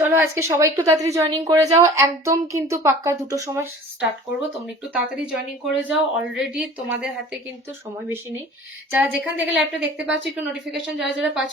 চলো আজকে সবাই একটু তাড়াতাড়ি জয়েনিং করে যাও, একদম কিন্তু পাক্কা 2টোর সময় স্টার্ট করব। তোমরা একটু তাড়াতাড়ি জয়েনিং করে যাও, অলরেডি তোমাদের হাতে কিন্তু সময় বেশি নেই। যারা যেখান থেকে লাইভটা দেখতে পাচ্ছ একটু নোটিফিকেশন যারা যারা পাচ্ছ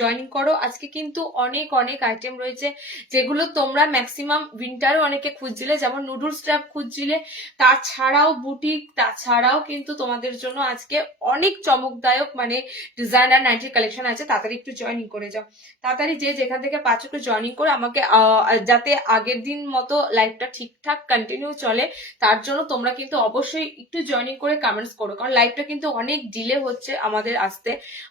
জয়েনিং করো। আজকে কিন্তু অনেক অনেক আইটেম রয়েছে যেগুলো তোমরা ম্যাক্সিমাম উইন্টারও অনেকে খুঁজছিলে, যেমন নুডলস ট্র্যাপ খুঁজছিলে, তাছাড়াও বুটিক, তাছাড়াও কিন্তু তোমাদের জন্য আজকে অনেক চমকদায়ক মানে ডিজাইনার নাইটির কালেকশন আছে। তাড়াতাড়ি একটু জয়েনিং করে যাও, তাড়াতাড়ি যে যেখান থেকে পাচ্ছ একটু জয়েনিং করে আমাকে, যাতে আগের দিন মতো লাইভটা ঠিকঠাক কন্টিনিউ চলে তার জন্য তোমরা কিন্তু অবশ্যই একটু জয়েনিং করে কমেন্টস করো, কারণ লাইভটা কিন্তু অনেক ডিলে হচ্ছে আমাদের আসতে,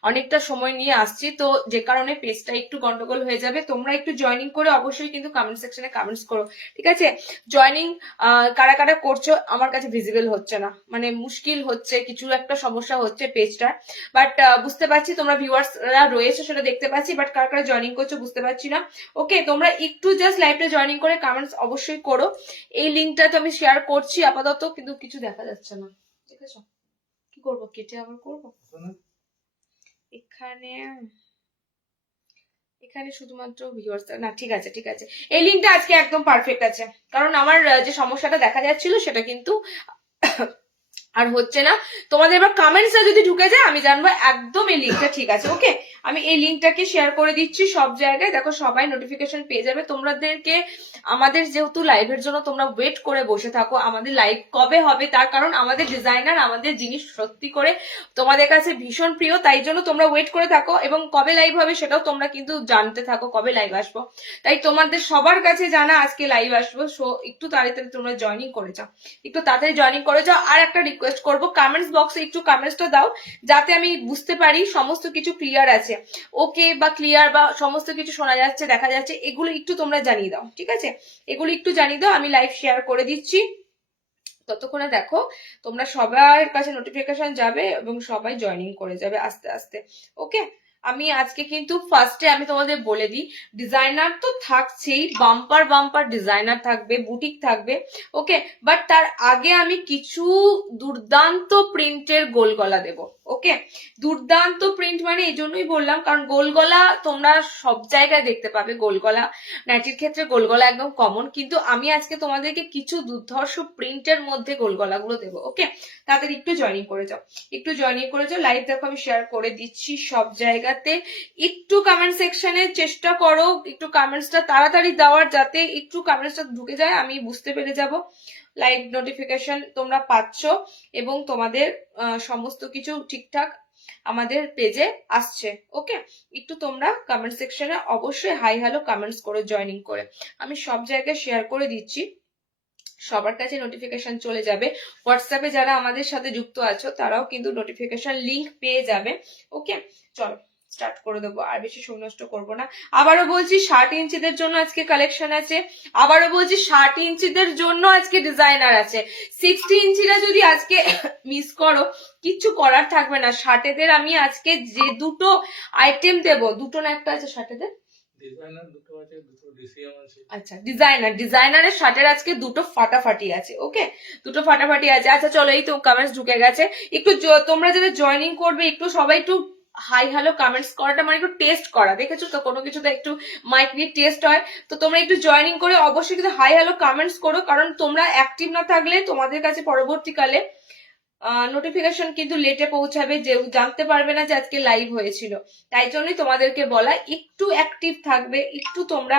অনেকটা সময় নিয়ে আসছি, তো যে কারণে পেজটা একটু গন্ডগোল হয়ে যাবে। তোমরা একটু জয়েনিং করে অবশ্যই কিন্তু কমেন্ট সেকশনে কমেন্টস করো, ঠিক আছে? জয়েনিং কারা কারা করছো আমার কাছে ভিজিবল হচ্ছে না, মানে মুশকিল হচ্ছে, কিছু একটা সমস্যা হচ্ছে পেজটা, বাট বুঝতে পারছি তোমরা ভিউয়ার্সরা রয়েছে সেটা দেখতে পাচ্ছি, বাট কারা কারা জয়েনিং করছো বুঝতে পারছি না। ওকে, তোমরা একটু জাস্ট লাইভটা জয়েনিং করে কমেন্টস অবশ্যই করো। এই লিঙ্কটা তো আমি শেয়ার করছি আপাতত, কিন্তু কিছু দেখা যাচ্ছে না, ঠিক আছে? কি করবো, কেটে আবার করবো? এখানে এখানে শুধুমাত্র ভিউয়ার্স না, ঠিক আছে ঠিক আছে, এই লিঙ্কটা আজকে একদম পারফেক্ট আছে, কারণ আমার যে সমস্যাটা দেখা যাচ্ছিল সেটা কিন্তু আর হচ্ছে না। তোমাদের এবার কমেন্টসটা যদি ঢুকে যায় আমি জানবো একদম এই লিঙ্কটা ঠিক আছে। ওকে, আমি এই লিঙ্কটাকে শেয়ার করে দিচ্ছি সব জায়গায়, দেখো সবাই নোটিফিকেশন পেয়ে যাবে। তোমাদেরকে আমাদের যেহেতু লাইভের জন্য তোমরা ওয়েট করে বসে থাকো আমাদের লাইভ কবে হবে, তার কারণ আমাদের ডিজাইনার আমাদের জিনিস সত্যি করে তোমাদের কাছে ভীষণ প্রিয়, তাই জন্য তোমরা ওয়েট করে থাকো, এবং কবে লাইভ হবে সেটাও তোমরা কিন্তু জানতে থাকো কবে লাইভ আসবো, তাই তোমাদের সবার কাছে জানা আজকে লাইভ আসবো। সো একটু তাড়াতাড়ি তোমরা জয়েনিং করে যাও, একটু তাড়াতাড়ি জয়েনিং করে যাও। আর একটা রিকোয়েস্ট করবো, কমেন্টস বক্সে একটু কমেন্টসটা দাও যাতে আমি বুঝতে পারি সমস্ত কিছু ক্লিয়ার আছে, ওকে বা ক্লিয়ার বা সমস্ত কিছু শোনা যাচ্ছে দেখা যাচ্ছে, এগুলো একটু তোমরা জানিয়ে দাও, ঠিক আছে? এগুলো একটু জানিয়ে দাও, আমি লাইভ শেয়ার করে দিচ্ছি। ততক্ষণে দেখো তোমরা সবার কাছে নোটিফিকেশন যাবে এবং সবাই জয়েনিং করে যাবে আস্তে আস্তে। ওকে, আমি আজকে কিন্তু ফার্স্টে আমি তোমাদের বলে দিই, ডিজাইনার তো থাকছেই, বাম্পার বাম্পার ডিজাইনার থাকবে, বুটিক থাকবে, ওকে, বাট তার আগে আমি কিছু দুর্দান্ত প্রিন্টের গোল গলা দেবো। ওকে, দুর্দান্ত প্রিন্ট মানে এই জন্যই বললাম কারণ গোল গলা তোমরা সব জায়গায় দেখতে পাবে, গোল গলা নাইটির ক্ষেত্রে গোল গলা একদম কমন, কিন্তু আমি আজকে তোমাদেরকে কিছু দুর্ধর্ষ প্রিন্টের মধ্যে গোল গলাগুলো দেবো। ওকে, তাদের একটু জয়েনিং করে যাও, একটু জয়েনিং করে যাও। লাইভ দেখো আমি শেয়ার করে দিচ্ছি সব জায়গাতে, একটু কমেন্ট সেকশনে চেষ্টা করো একটু কমেন্টসটা তাড়াতাড়ি দেওয়ার, যাতে একটু কমেন্টসটা ঢুকে যায় আমি বুঝতে পেরে যাব লাইভ নোটিফিকেশন তোমরা পাচ্ছ এবং তোমাদের সমস্ত কিছু ঠিকঠাক আমাদের পেজে আসছে। ওকে, একটু তোমরা কমেন্ট সেকশনে অবশ্যই হাই হ্যালো কমেন্টস করে জয়েনিং করে, আমি সব জায়গায় শেয়ার করে দিচ্ছি, সবার কাছে নোটিফিকেশন চলে যাবে। হোয়াটসঅ্যাপে যারা আমাদের সাথে যুক্ত আছো তারাও কিন্তু নোটিফিকেশন লিংক পেয়ে যাবে। ওকে, চলো স্টার্ট করে দেবো, আর বেশি সময় নষ্ট করবো না। আবারও বলছি 60 ইঞ্চিদের জন্য আজকে কালেকশন আছে, আবারও বলছি 60 ইঞ্চিদের জন্য আজকে ডিজাইনার আছে। 60 ইঞ্চিরা যদি আজকে মিস করো কিচ্ছু করার থাকবে না। 60 আমি আজকে যে দুটো আইটেম দেবো, দুটো না একটা আছে 60 আচ্ছা, ডিজাইনারের শার্টের আজকে দুটো ফাটাফাটি আছে। ওকে, দুটো ফাটাফাটি আছে। আচ্ছা চলো, এই তো কমেন্টস ঢুকে গেছে, একটু তোমরা যারা জয়েনিং করবে একটু সবাই একটু হাই হ্যালো কমেন্টস করাটা মানে একটু টেস্ট করা, দেখেছো তো কোনো কিছুতে একটু মাইক নিয়ে টেস্ট হয়, তো তোমরা একটু জয়েনিং করে অবশ্যই কিন্তু হাই হ্যালো কমেন্টস করো, কারণ তোমরা অ্যাক্টিভ না থাকলে তোমাদের কাছে পরবর্তীকালে নোটিফিকেশন কিন্তু লেটে পৌঁছাবে, যে জানতে পারবে না যে আজকে লাইভ হয়েছিল। তাই জন্যই তোমাদেরকে বলা একটু অ্যাক্টিভ থাকবে, একটু তোমরা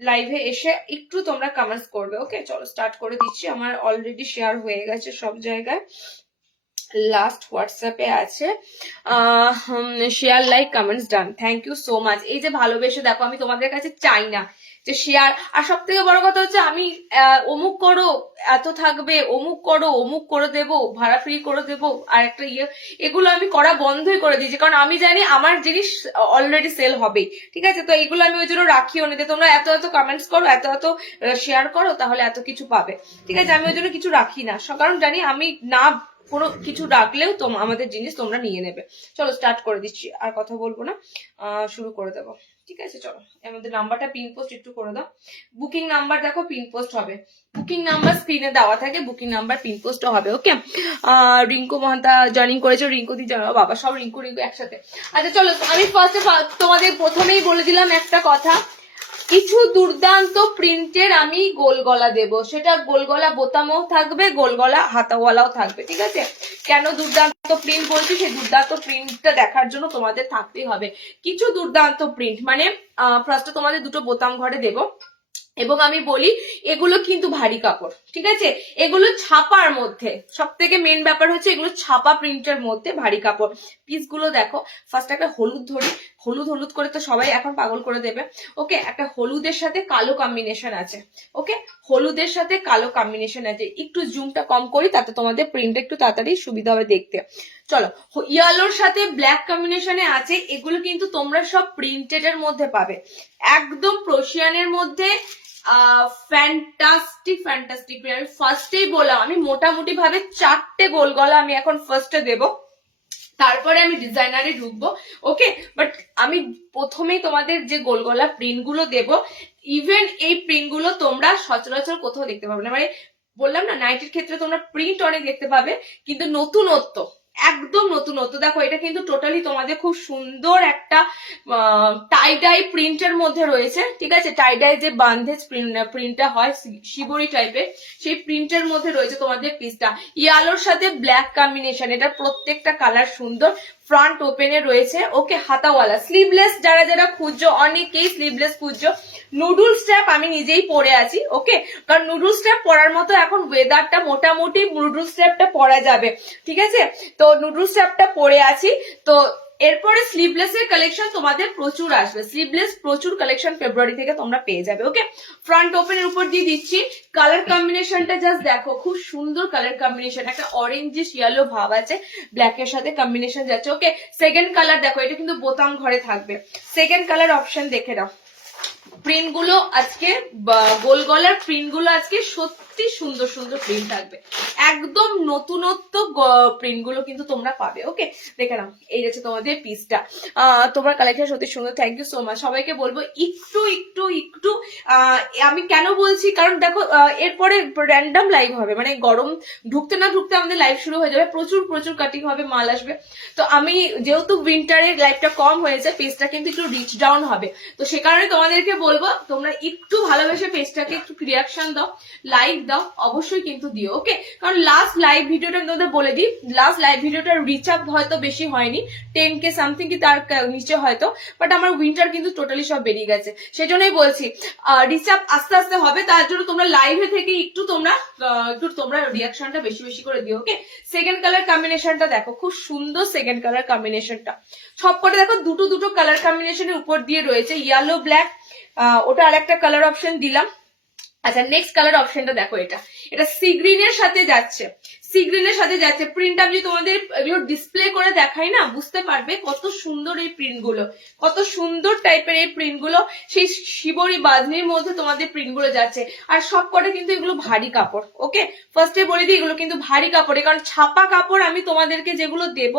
লাইভে এসে একটু তোমরা কমেন্টস করবে। ওকে, চলো স্টার্ট করে দিচ্ছি, আমার অলরেডি শেয়ার হয়ে গেছে সব জায়গায়, লাস্ট হোয়াটসঅ্যাপে আছে share like comments done, thank you so much. এই যে ভালোবেসে দেখো, আমি তোমাদের কাছে চাই না যে শেয়ার, আর সব থেকে বড় কথা হচ্ছে আমি অমুক করো এত থাকবে, অমুক করো অমুক করে দেবো, ভাড়া ফ্রি করে দেবো, আর একটা এগুলো আমি করা বন্ধই করে দিয়েছি, কারণ আমি জানি আমার জিনিস অলরেডি সেল হবেই, ঠিক আছে? তো এগুলো আমি ওই জন্য রাখিও নিতে, তোমরা এত এত কমেন্টস করো, এত এত শেয়ার করো, তাহলে এত কিছু পাবে, ঠিক আছে? আমি ওই জন্য কিছু রাখি না, কারণ জানি আমি না কোনো কিছু রাখলেও আমাদের জিনিস তোমরা নিয়ে নেবে। চলো স্টার্ট করে দিচ্ছি, আর কথা বলবো না, শুরু করে দেবো, ঠিক আছে? চলো, এর মধ্যে নাম্বারটা পিন পোস্ট একটু করে দাও, বুকিং নাম্বার দেখো পিন পোস্ট হবে, বুকিং নাম্বার স্ক্রিনে দেওয়া থাকে, বুকিং নাম্বার পিন পোস্টও হবে। ওকে, রিঙ্কু মহান্তা জয়েনিং করেছো, রিঙ্কু দি বাবা সব রিঙ্কু একসাথে। আচ্ছা চলো, আমি ফার্স্টে তোমাদের প্রথমেই বলে দিলাম একটা কথা, কিছু দুর্দান্ত প্রিন্টের আমি গোল গলা দেব, সেটা গোল গলা বোতামও থাকবে, গোল গলা হাতাওয়ালাও থাকবে, ঠিক আছে? কেন দুর্দান্ত প্রিন্ট বলছি, সেই দুর্দান্ত প্রিন্টটা দেখার জন্য তোমাদের থাকতেই হবে। কিছু দুর্দান্ত প্রিন্ট মানে ফার্স্টে তোমাদের দুটো বোতাম ঘরে দেব, এবং আমি বলি এগুলো কিন্তু ভারী কাপড়, ঠিক আছে? এগুলো ছাপার মধ্যে, সব থেকে মেন ব্যাপার হচ্ছে এগুলো ছাপা প্রিন্টের মধ্যে ভারী কাপড়। পিসগুলো দেখো, ফার্স্ট একটা হলুদ ধরি, হলুদ হলুদ করে তো সবাই এখন পাগল করে দেবে। ওকে, একটা হলুদের সাথে কালো কম্বিনেশন আছে। ওকে, হলুদের সাথে কালো কম্বিনেশন আছে। একটু জুমটা কম করি, তাতে তোমাদের প্রিন্ট একটু তাড়াতাড়ি সুবিধা হবে দেখতে। চলো, ইয়েলোর সাথে ব্ল্যাক কম্বিনেশনে আছে। এগুলো কিন্তু তোমরা সব প্রিন্টেড এর মধ্যে পাবে, একদম প্রশিয়ানের মধ্যে। Fantastic fantastic. আমি ফার্স্টেই বললাম, আমি মোটামুটি ভাবে 4টে গোল গলা আমি এখন ফার্স্টে দেব, তারপরে আমি ডিজাইনারে ঢুকবো। ওকে, বাট আমি প্রথমেই তোমাদের যে গোল গলা প্রিন্ট গুলো দেবো, ইভেন এই প্রিন্ট গুলো তোমরা সচরাচর কোথাও দেখতে পাবে না। মানে বললাম না, নাইটির ক্ষেত্রে তোমরা প্রিন্ট অনেক দেখতে পাবে, কিন্তু নতুনত্ব, একদম নতুনত্ব। দেখো, এটা কিন্তু টোটালি তোমাদের খুব সুন্দর একটা টাই ডাই প্রিন্টের মধ্যে রয়েছে, ঠিক আছে? টাই ডাই যে বান্ধেজ প্রিন্টটা হয় শিবরি টাইপের, সেই প্রিন্টের মধ্যে রয়েছে তোমাদের পিসটা। ইয়েলোর সাথে ব্ল্যাক কম্বিনেশন, এটা প্রত্যেকটা কালার সুন্দর। ফ্রন্ট ওপেনে রয়েছে। ওকে, হাতাওয়ালা, স্লিভলেস যারা যারা খুঁজছো, অনেকেই স্লিভলেস খুঁজছো। নুডল স্ট্র্যাপ আমি নিজেই পরে আছি। ওকে, কারণ নুডল স্ট্র্যাপ পরার মতো এখন ওয়েদারটা, মোটামুটি নুডল স্ট্র্যাপটা পরা যাবে, ঠিক আছে? তো নুডল স্ট্র্যাপটা পরে আছি। তো এরপরে স্লিভলেস এর কালেকশন তোমাদের প্রচুর আসবে, স্লিভলেস প্রচুর কালেকশন ফেব্রুয়ারি থেকে তোমরা পেয়ে যাবে। ওকে, ফ্রন্ট ওপেনের উপর দিয়ে দিচ্ছি। কালার কম্বিনেশনটা জাস্ট দেখো, খুব সুন্দর কালার কম্বিনেশন, একটা অরেঞ্জিশ ইয়েলো ভাব আছে, ব্ল্যাক এর সাথে কম্বিনেশন যাচ্ছে। ওকে, সেকেন্ড কালার দেখো, এটা কিন্তু বোতাম ঘরে থাকবে। সেকেন্ড কালার অপশন দেখে নাও। প্রিন্ট গুলো আজকে, গোল গলার প্রিন্ট গুলো আজকে সত্যি সুন্দর সুন্দর প্রিন্ট থাকবে, একদম নতুনত্ব প্রিন্ট গুলো কিন্তু তোমরা পাবে। ওকে, দেখে নাও, এই যাচ্ছে তোমাদের পিসটা। তোমার কালেকশন সত্যি সুন্দর, থ্যাংক ইউ সো মাচ। সবাইকে বলবো একটু একটু একটু আমি কেন বলছি, কারণ দেখো এরপরে র্যান্ডম লাইভ হবে, মানে গরম ঢুকতে না ঢুকতে আমাদের লাইভ শুরু হয়ে যাবে, প্রচুর প্রচুর কাটিং হবে, মাল আসবে। তো আমি যেহেতু উইন্টারের লাইভটা কম হয়েছে, পেজটা কিন্তু একটু রিচ ডাউন হবে, তো সে কারণে তোমাদেরকে বলবো তোমরা একটু ভালোবেসে পেজটাকে একটু রিয়াকশন দাও, লাইক দাও, অবশ্যই কিন্তু দিও। ওকে, কারণ লাস্ট লাইভ ভিডিওটা আমি তোমাদের বলে দিই, লাস্ট লাইভ ভিডিওটা রিচ আপ হয়তো বেশি হয়নি, 10K সামথিং কি তার নিচে হয়তো, বাট আমার উইন্টার কিন্তু টোটালি সব বেরিয়ে গেছে। সেজন্যই বলছি রিচ আপ আস্তে আস্তে হবে, তার জন্য তোমরা লাইভে থেকে একটু তোমরা রিয়াকশনটা বেশি বেশি করে দিও। ওকে, সেকেন্ড কালার কম্বিনেশনটা দেখো, খুব সুন্দর সেকেন্ড কালার কম্বিনেশনটা। সবকটা দেখো দুটো দুটো কালার কম্বিনেশনের উপর দিয়ে রয়েছে, ইয়েলো ব্ল্যাক, ওটা আরেকটা কালার অপশন দিলাম। আচ্ছা, নেক্সট কালার অপশনটা দেখো, এটা সি গ্রিনের সাথে যাচ্ছে, সি গ্রিনের সাথে যাচ্ছে। প্রিন্ট আমি তোমাদের এগুলো ডিসপ্লে করে দেখাই না, বুঝতে পারবে কত সুন্দর এই প্রিন্ট গুলো, কত সুন্দর টাইপের এই প্রিন্ট গুলো, সেই শিবরি বাঁধনির মধ্যে তোমাদের প্রিন্ট গুলো যাচ্ছে। আর সব কটা কিন্তু এগুলো ভারী কাপড়। ওকে, ফার্স্টে বলে দিই এগুলো কিন্তু ভারী কাপড়ে, কারণ ছাপা কাপড় আমি তোমাদেরকে যেগুলো দেব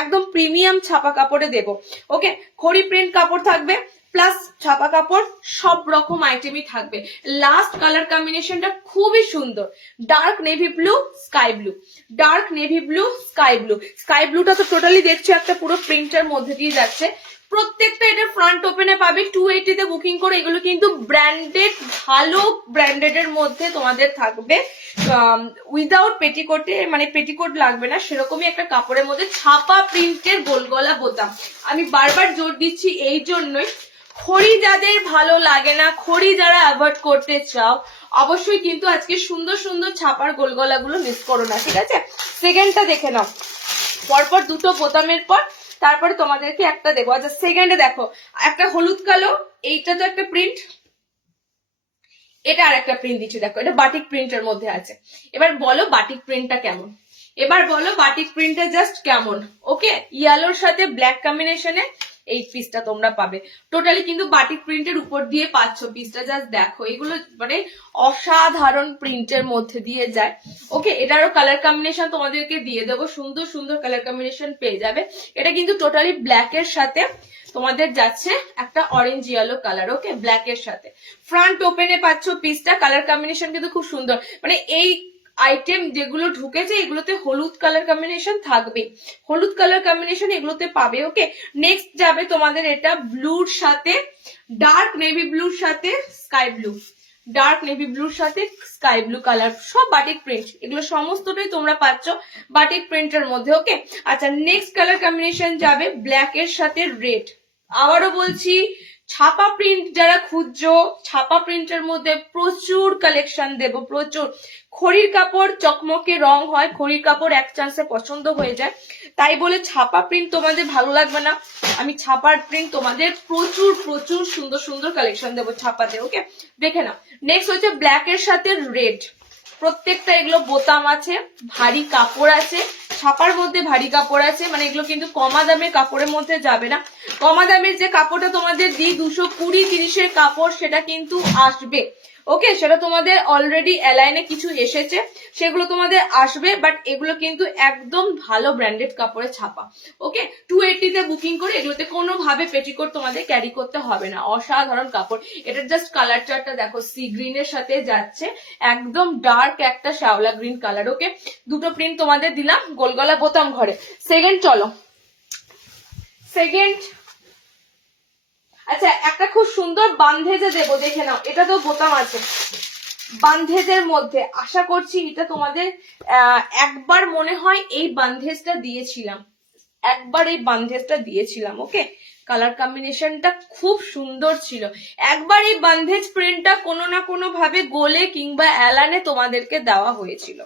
একদম প্রিমিয়াম ছাপা কাপড়ে দেব। ওকে, খড়ি প্রিন্ট কাপড় থাকবে, প্লাস ছাপা কাপড়, সব রকম আইটেমই থাকবে। লাস্ট কালার কম্বিনেশনটা খুবই সুন্দর, dark navy blue sky blue, dark navy blue sky blue. Sky ব্লুটা তো টোটালি দেখছো একটা পুরো প্রিন্টের মধ্যে দিয়ে যাচ্ছে। প্রত্যেকটা এটা ফ্রন্ট ওপেনে পাবে 280 তে বুকিং করে। এগুলো কিন্তু ব্র্যান্ডেড, ভালো ব্র্যান্ডেড এর মধ্যে তোমাদের থাকবে, উইদাউট পেটিকোটে, মানে পেটিকোট লাগবে না, সেরকমই একটা কাপড়ের মধ্যে ছাপা প্রিন্টের গোল গলা বোতাম। আমি বারবার জোর দিচ্ছি এই জন্যই, খড়ি যাদের ভালো লাগে না, খড়ি যারা অ্যাভয়েড করতে চাও, অবশ্যই কিন্তু আজকে সুন্দর সুন্দর ছাপার গোলগলাগুলো মিস করো না, ঠিক আছে? সেকেন্ডটা দেখে নাও, পরপর দুটো বোতামের পর তারপরে তোমাদেরকে একটা দেবো। আচ্ছা, সেকেন্ডে দেখো, একটা হলুদ কালো, এইটা তো একটা প্রিন্ট, এটা আর একটা প্রিন্ট দিচ্ছি, দেখো এটা বাটিক প্রিন্টের মধ্যে আছে। এবার বলো বাটিক প্রিন্টটা কেমন, এবার বলো বাটিক প্রিন্টটা জাস্ট কেমন। ওকে, ইয়েলোর সাথে ব্ল্যাক কম্বিনেশনে এই পিসটা তোমরা পাবে, টোটালি কিন্তু বাটিক প্রিন্টের উপর দিয়ে পাচ্ছ পিসটা। জাস্ট দেখো, এগুলো মানে অসাধারণ প্রিন্টের মধ্যে দিয়ে যায়। ওকে, এটারও কালার কম্বিনেশন তোমাদেরকে দিয়ে দেবো, সুন্দর সুন্দর কালার কম্বিনেশন পেয়ে যাবে। এটা কিন্তু টোটালি ব্ল্যাক এর সাথে তোমাদের যাচ্ছে একটা অরেঞ্জ ইয়েলো কালার। ওকে, ব্ল্যাক এর সাথে ফ্রন্ট ওপেনে পাচ্ছ পিসটা, কালার কম্বিনেশন কিন্তু খুব সুন্দর। মানে এই আইটেম যেগুলো ঢুকেছে এগুলোতে হলুদ কালার কম্বিনেশন থাকবে, হলুদ কালার কম্বিনেশন এগুলোতে পাবে। ওকে, নেক্সট যাবে তোমাদের এটা ব্লুর সাথে, ডার্ক নেভি ব্লুর সাথে স্কাই ব্লু, ডার্ক নেভি ব্লুর সাথে স্কাই ব্লু কালার, সব বাটিক প্রিন্ট, এগুলো সমস্তটাই তোমরা পাচ্ছ বাটিক প্রিন্টের মধ্যে। ওকে, আচ্ছা নেক্সট কালার কম্বিনেশন যাবে ব্ল্যাক এর সাথে রেড। আবারও বলছি, ছাপা প্রিন্ট যারা খুঁজছো, ছাপা প্রিন্টের মধ্যে প্রচুর কালেকশন দেব, প্রচুর। খড়ির কাপড় চকমকে রং হয়, খড়ির কাপড় এক চান্সে পছন্দ হয়ে যায়, তাই বলে ছাপা প্রিন্ট তোমাদের ভালো লাগবে না, আমি ছাপার প্রিন্ট তোমাদের প্রচুর প্রচুর সুন্দর সুন্দর কালেকশন দেবো ছাপাতে। ওকে, দেখে নাও। নেক্সট হচ্ছে ব্ল্যাক এর সাথে রেড, প্রত্যেকটা এগুলো বোতাম আছে, ভারী কাপড় আছে, ছাপার মধ্যে ভারী কাপড় আছে, মানে এগুলো কিন্তু কমা দামের কাপড়ের মধ্যে যাবে না। কমা দামের যে কাপড়টা তোমাদের দিই 220-30 কাপড়, সেটা কিন্তু আসবে। ওকে, সেটা তোমাদের অলরেডি অ্যালাইনে কিছু এসেছে, সেগুলো তোমাদের আসবে, বাট এগুলো কিন্তু একদম ভালো ব্র্যান্ডেড কাপড়ে ছাপা। ওকে, 280 তে বুকিং করে এগুলোতে কোনোভাবে পেটিকোট তোমাদের ক্যারি করতে হবে না, অসাধারণ কাপড়। এটার জাস্ট কালার চার্টটা দেখো, সি গ্রিনের সাথে যাচ্ছে একদম ডার্ক একটা শ্যাওলা গ্রিন কালার। ওকে, দুটো প্রিন্ট তোমাদের দিলাম গোলগলা বোতাম ঘরে। সেকেন্ড চলো, সেকেন্ড আচ্ছা একটা খুব সুন্দর বান্ধেজে দেবো, দেখে নাও, এটা তো বোতাম আছে বান্ধেজের মধ্যে, আশা করছি এটা তোমাদের একবার মনে হয় এই বান্ধেজটা দিয়েছিলাম, একবার এই বান্ধেজটা দিয়েছিলাম। ওকে, কালার কম্বিনেশনটা খুব সুন্দর ছিল, একবার এই বান্ধেজ প্রিন্টটা কোনো না কোনো ভাবে গোলে কিংবা অ্যালানে তোমাদেরকে দেওয়া হয়েছিল।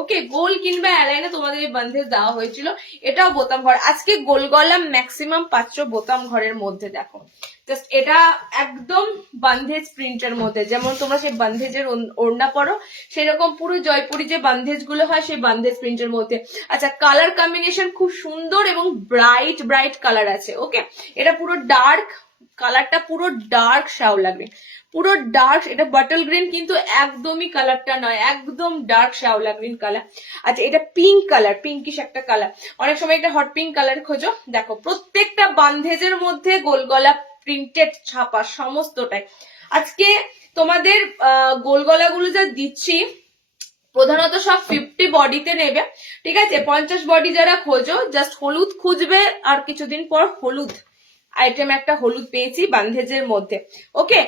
ওকে, গোল কিংবা অ্যালাইনে তোমাদের এই বান্ধেজ দেওয়া হয়েছিল, এটাও বোতাম ঘর। আজকে গোল গলা ম্যাক্সিমাম পাচ্ছ বোতাম ঘরের মধ্যে। দেখো জাস্ট এটা একদম বান্ধেজ প্রিন্টের মধ্যে, যেমন তোমরা সেই বান্ধেজের ওড়না পরো সেরকম পুরো জয়পুরি যে বান্ধেজ গুলো হয় সেই বান্ধেজ প্রিন্টের মধ্যে। আচ্ছা কালার কম্বিনেশন খুব সুন্দর এবং ব্রাইট ব্রাইট কালার আছে। ওকে, এটা পুরো ডার্ক কালারটা, পুরো ডার্ক শ্যাওলা গ্রিন, পুরো ডার্ক, এটা বটল গ্রিন কিন্তু একদমই কালারটা নয়, একদম ডার্ক শ্যাওলা গ্রিন কালার। আচ্ছা এটা পিঙ্ক কালার, পিঙ্কিশ একটা কালার, অনেক সময় একটা হট পিঙ্ক কালার খোঁজো। দেখো প্রত্যেকটা বান্ধেজের মধ্যে গোল গলা প্রিন্টেড ছাপা সমস্তটাই। আজকে তোমাদের গোল গলাগুলো যা দিচ্ছি প্রধানত সব 50 বডিতে নেবে, ঠিক আছে? 50 বডি যারা খোঁজো, জাস্ট হলুদ খুঁজবে, আর কিছুদিন পর হলুদ আইটেম একটা হলুদ পেয়েছি বান্ধেজের মধ্যে। ওকে,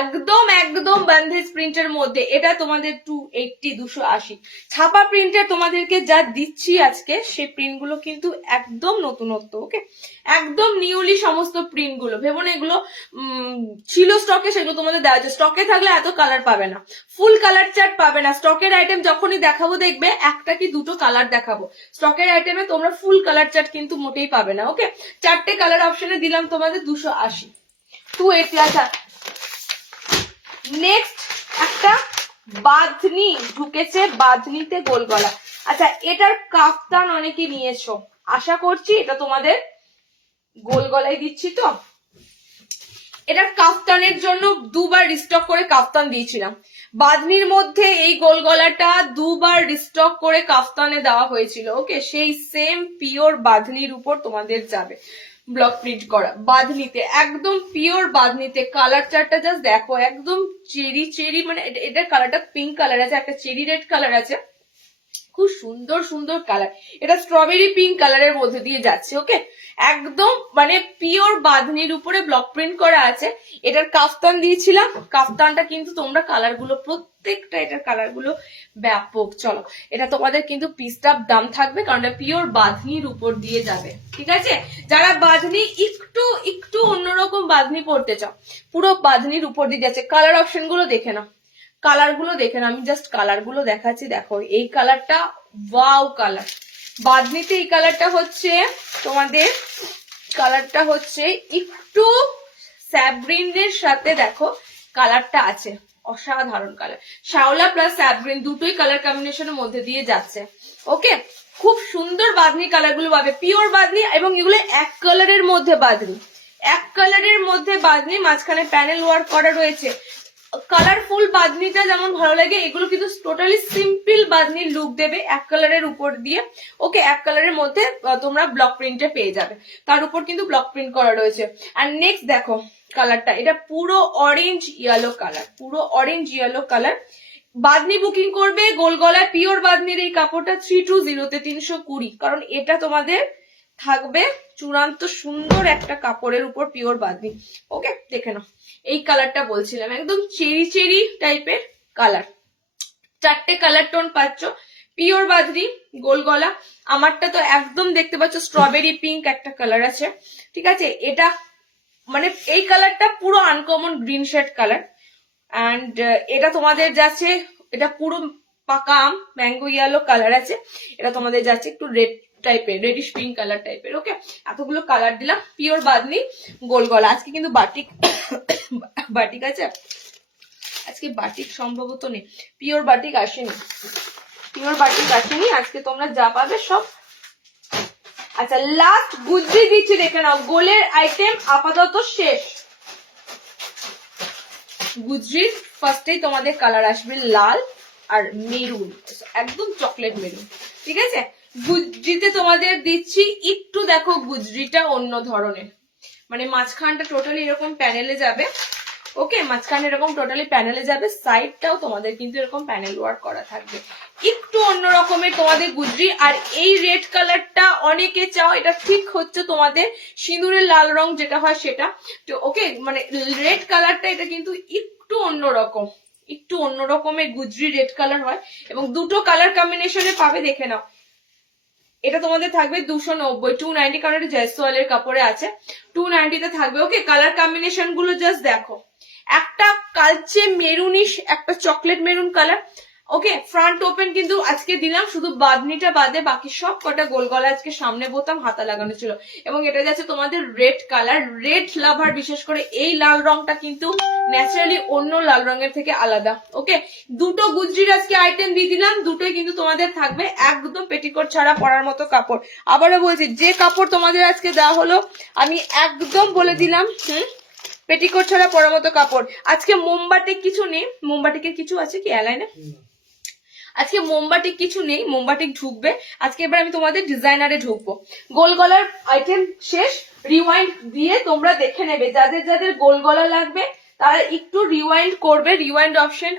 একদম একদম বান্ধেজ প্রিন্টের মধ্যে, এটা তোমাদের 280 280 ছাপা প্রিন্টের তোমাদেরকে যা দিচ্ছি আজকে, সেই প্রিন্ট গুলো কিন্তু একদম নতুনত্ব। ওকে, একদম নিউলি সমস্ত প্রিন্ট গুলো, ভেবো না এগুলো ছিল স্টকে, সেগুলো তোমাদের দেওয়া যায়। স্টকে থাকলে এত কালার পাবে না, ফুল কালার চার্ট পাবে না। স্টকের আইটেম যখনই দেখাবো দেখবে একটা কি দুটো কালার দেখাবো, স্টকের আইটেমে তোমরা ফুল কালার চার্ট কিন্তু মোটেই পাবে না। ওকে, চারটে কালার অপশনে দিলাম তোমাদের 280 280। আচ্ছা নেক্সট একটা বাঁধনি ঢুকেছে, বাঁধনিতে গোল গলা। আচ্ছা এটার কাফতান অনেকে নিয়েছো, আশা করছি এটা তোমাদের গোল গলায় দিচ্ছি তো। এটার কাফতানের জন্য দুবার রিস্টক করে কাফতান দিয়েছিলাম, বাঁধনির মধ্যে এই গোল গলাটা দুবার রিস্টক করে কাফতানে দেওয়া হয়েছিল। ওকে, সেই সেম পিওর বাঁধনির উপর তোমাদের যাবে ব্লক প্রিন্ট করা বাঁধনিতে, একদম পিওর বাঁধনিতে। কালার চার্টটা জাস্ট দেখো, একদম চেরি চেরি, মানে এটার কালারটা পিঙ্ক কালার আছে, একটা চেরি রেড কালার আছে, খুব সুন্দর সুন্দর কালার। এটা স্ট্রবেরি পিঙ্ক কালারের মধ্যে দিয়ে যাচ্ছে। ওকে, একদম মানে পিওর বাঁধনির উপরে ব্লক প্রিন্ট করা আছে। এটার কাফতান দিয়েছিলাম, কাফতানটা কিন্তু তোমরা কালার গুলো প্রত্যেকটা, এটার কালার গুলো ব্যাপক। চলো এটা তোমাদের কিন্তু পিসটা দাম থাকবে, কারণ এটা পিওর বাঁধনির উপর দিয়ে যাবে, ঠিক আছে? যারা বাঁধনি একটু একটু অন্যরকম বাঁধনি পড়তে চাও, পুরো বাঁধনির উপর দিয়ে যাচ্ছে। কালার অপশন গুলো দেখে নাও, কালার গুলো দেখে নাও, আমি জাস্ট কালার গুলো দেখাচ্ছি। দেখো এই কালারটা ওয়াও কালার, বাঁধনিতে এই কালারটা হচ্ছে তোমাদের, কালারটা হচ্ছে একটু স্যাবগ্রিনের সাথে, দেখো কালারটা আছে অসাধারণ কালার, শ্যাওলা প্লাস স্যাবগ্রিন দুটোই কালার কম্বিনেশনের মধ্যে দিয়ে যাচ্ছে। ওকে, খুব সুন্দর বাঁধনি কালার গুলো পাবে, পিওর বাঁধনি, এবং এগুলো এক কালারের মধ্যে বাঁধনি, এক কালারের মধ্যে বাঁধনি, মাঝখানে প্যানেল ওয়ার্ক করা রয়েছে। কালারফুল বাঁধনিটা যেমন ভালো লাগে, এগুলো কিন্তু টোটালি সিম্পল বাঁধনির লুক দেবে এক কালারের উপর দিয়ে। ওকে, এক কালারের মধ্যে তোমরা ব্লক প্রিন্টে পেয়ে যাবে, তার উপর কিন্তু ব্লক প্রিন্ট করা রয়েছে। আর নেক্সট দেখো কালারটা, এটা পুরো অরেঞ্জ ইয়েলো কালার, পুরো orange yellow colour, Bamni booking করবে গোল গলায় পিওর বাদনির এই কাপড়টা 320 320, কারণ এটা তোমাদের থাকবে চূড়ান্ত সুন্দর একটা কাপড়ের উপর পিওর বাদনি। ওকে, দেখে নাও এই কালারটা বলছিলাম, একদম চেরি চেরি টাইপের কালার, 4টে কালার টোন পাচ্ছ, পিওর বাদনি গোল গলা। আমারটা তো একদম দেখতে পাচ্ছ স্ট্রবেরি পিঙ্ক একটা কালার আছে, ঠিক আছে। এটা মানে এই কালারটা পুরো uncommon green shade colour, and এটা তোমাদের যাচ্ছে, এটা পুরো পাকা আম ম্যাঙ্গো ইয়েলো কালার আছে, এটা তোমাদের যাচ্ছে একটু রেড টাইপের, রেডিশ পিঙ্ক কালার টাইপের। ওকে, এতগুলো কালার দিলাম, পিওর বাদনি গোল গলা। আজকে কিন্তু বাটিক বাটিক আছে, আজকে বাটিক সম্ভবত নেই, পিওর বাটিক আসেনি, পিওর বাটিক আসেনি আজকে, তোমরা যা পাবে সব। আচ্ছা, লাস্ট গুজরি দিচ্ছি, দেখে নাও, গোলের আইটেম আপাতত শেষ। গুজরির ফার্স্টেই তোমাদের কালার আসবে লাল আর মেরুন, একদম চকলেট মেরুন, ঠিক আছে। গুজরিতে তোমাদের দিচ্ছি একটু, দেখো গুজরিটা অন্য ধরনের, মানে মাঝখানটা টোটালি এরকম প্যানেলে যাবে। ওকে, মাঝখানে এরকম টোটালি প্যানেলে যাবে, সাইডটাও তোমাদের কিন্তু এরকম প্যানেল ওয়ার্ক করা থাকবে, একটু অন্য রকমের তোমাদের গুজরি। আর এই রেড কালারটা অনেকে চাও, এটা ঠিক হচ্ছে তোমাদের সিঁদুরের লাল রং যেটা হয় সেটা, তো ওকে, মানে রেড কালারটা এটা কিন্তু একটু অন্যরকম, একটু অন্য রকমের গুজরি রেড কালার হয়, এবং দুটো কালার কম্বিনেশনে পাবে, দেখে নাও। এটা তোমাদের থাকবে 290, 290, কারণ এটা জয়সওয়ালের কাপড়ে আছে, 290 থাকবে। ওকে, কালার কম্বিনেশন গুলো জাস্ট দেখো, একটা কালচে মেরুনিশ, একটা চকলেট মেরুন কালার। ওকে, ফ্রন্ট ওপেন কিন্তু আজকে দিলাম, শুধু বাদনিটা বাদে বাকি সব কটা গোল গলা আজকে সামনে বোতাম হাতা লাগানো ছিল। এবং এটা যাচ্ছে তোমাদের রেড কালার, রেড লাভার বিশেষ করে এই লাল রংটা কিন্তু ন্যাচারালি অন্য লাল রঙের থেকে আলাদা। ওকে, দুটো গুজরির আজকে আইটেম দিয়ে দিলাম, দুটোই কিন্তু তোমাদের থাকবে একদম পেটিকোট ছাড়া পরার মতো কাপড়। আবারও বলছি, যে কাপড় তোমাদের আজকে দেওয়া হলো আমি একদম বলে দিলাম পেটিকোট ছাড়া পরার মতো কাপড়। আজকে মোমবাটিক কিছু নেই, মোমবাটিকের কিছু আছে কি অ্যালাইনে? আজকে মোমবাটিক কিছু নেই, মোমবাটিক ঢুকবে আজকে। এবার আমি তোমাদের ডিজাইনারে ঢুকবো। গোল গলার আইটেম শেষ, রিওয়াইন্ড দিয়ে তোমরা দেখে নেবে, যাদের যাদের গোল গলা লাগবে তারা একটু রিওয়াইন্ড করবে, রিওয়াইন্ড অপশন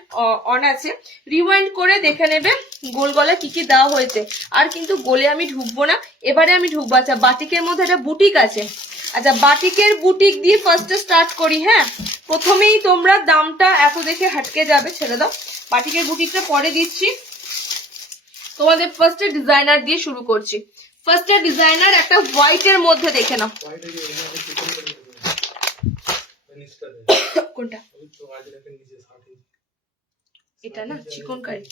অন আছে, রিওয়াইন্ড করে দেখে নেবে গোল গলা কি কি দেওয়া হয়েছে। আর কিন্তু গোলে আমি ঢুকবো না, এবারে আমি ঢুকবো। আচ্ছা, বাটিকের মধ্যে একটা বুটিক আছে, আচ্ছা বাটিকের বুটিক দিয়ে ফার্স্টে স্টার্ট করি। হ্যাঁ, প্রথমেই তোমরা দামটা এত দেখে হাটকে যাবে, ছেড়ে দাও, বাটিকের বুটিকটা পরে দিচ্ছি। তোমাদের ফার্স্টে ডিজাইনার দিয়ে শুরু করছি। ফার্স্টে ডিজাইনার একটা হোয়াইটের মধ্যে দেখে নাও, কোনটা এটা না, চিকনকারি।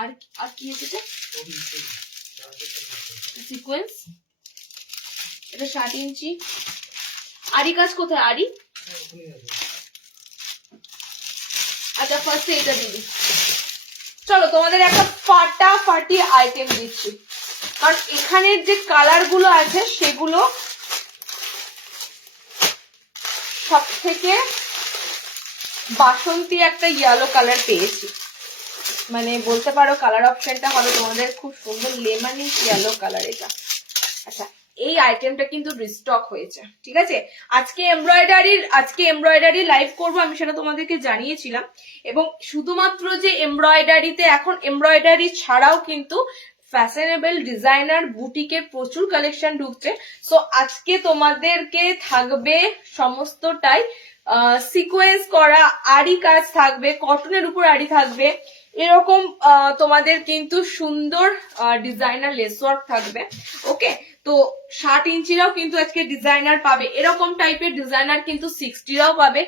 আর আর কি এসেছে, সিকোয়েন্স, এটা 60 ইঞ্চি। আরি কাজ কোথায়, আরি? আচ্ছা, ফার্স্টে এটা দিবি। চলো তোমাদের একটা ফাটাফাটি আইটেম দিচ্ছি, কারণ এখানের যে কালার গুলো আছে সেগুলো সব থেকে বাসন্তী একটা ইয়েলো কালার পেয়েছি, মানে বলতে পারো কালার অপশনটা হবে তোমাদের খুব সুন্দর লেমনিশ ইয়েলো কালার এটা। আচ্ছা, এই আইটেমটা কিন্তু রিস্টক হয়েছে, ঠিক আছে। আজকে এমব্রয়ডারি লাইভ করব, আমি সেটা তোমাদেরকে জানিয়েছিলাম। এবং শুধুমাত্র যে এমব্রয়ডারিতে, এখন এমব্রয়ডারি ছাড়াও কিন্তু ফ্যাশনেবল ডিজাইনার বুটিকের প্রচুর কালেকশন ঢুকছে। সো আজকে তোমাদেরকে থাকবে সমস্তটাই সিকোয়েন্স করা, আরি কাজ থাকবে, কটনের উপর আরি থাকবে, এরকম তোমাদের কিন্তু সুন্দর ডিজাইনার লেস ওয়ার্ক থাকবে। ওকে, তো 60 ইঞ্চিরাও কিন্তু আজকে ডিজাইনার পাবে, এরকম টাইপের ডিজাইনার কিন্তু 60রাও পাবে।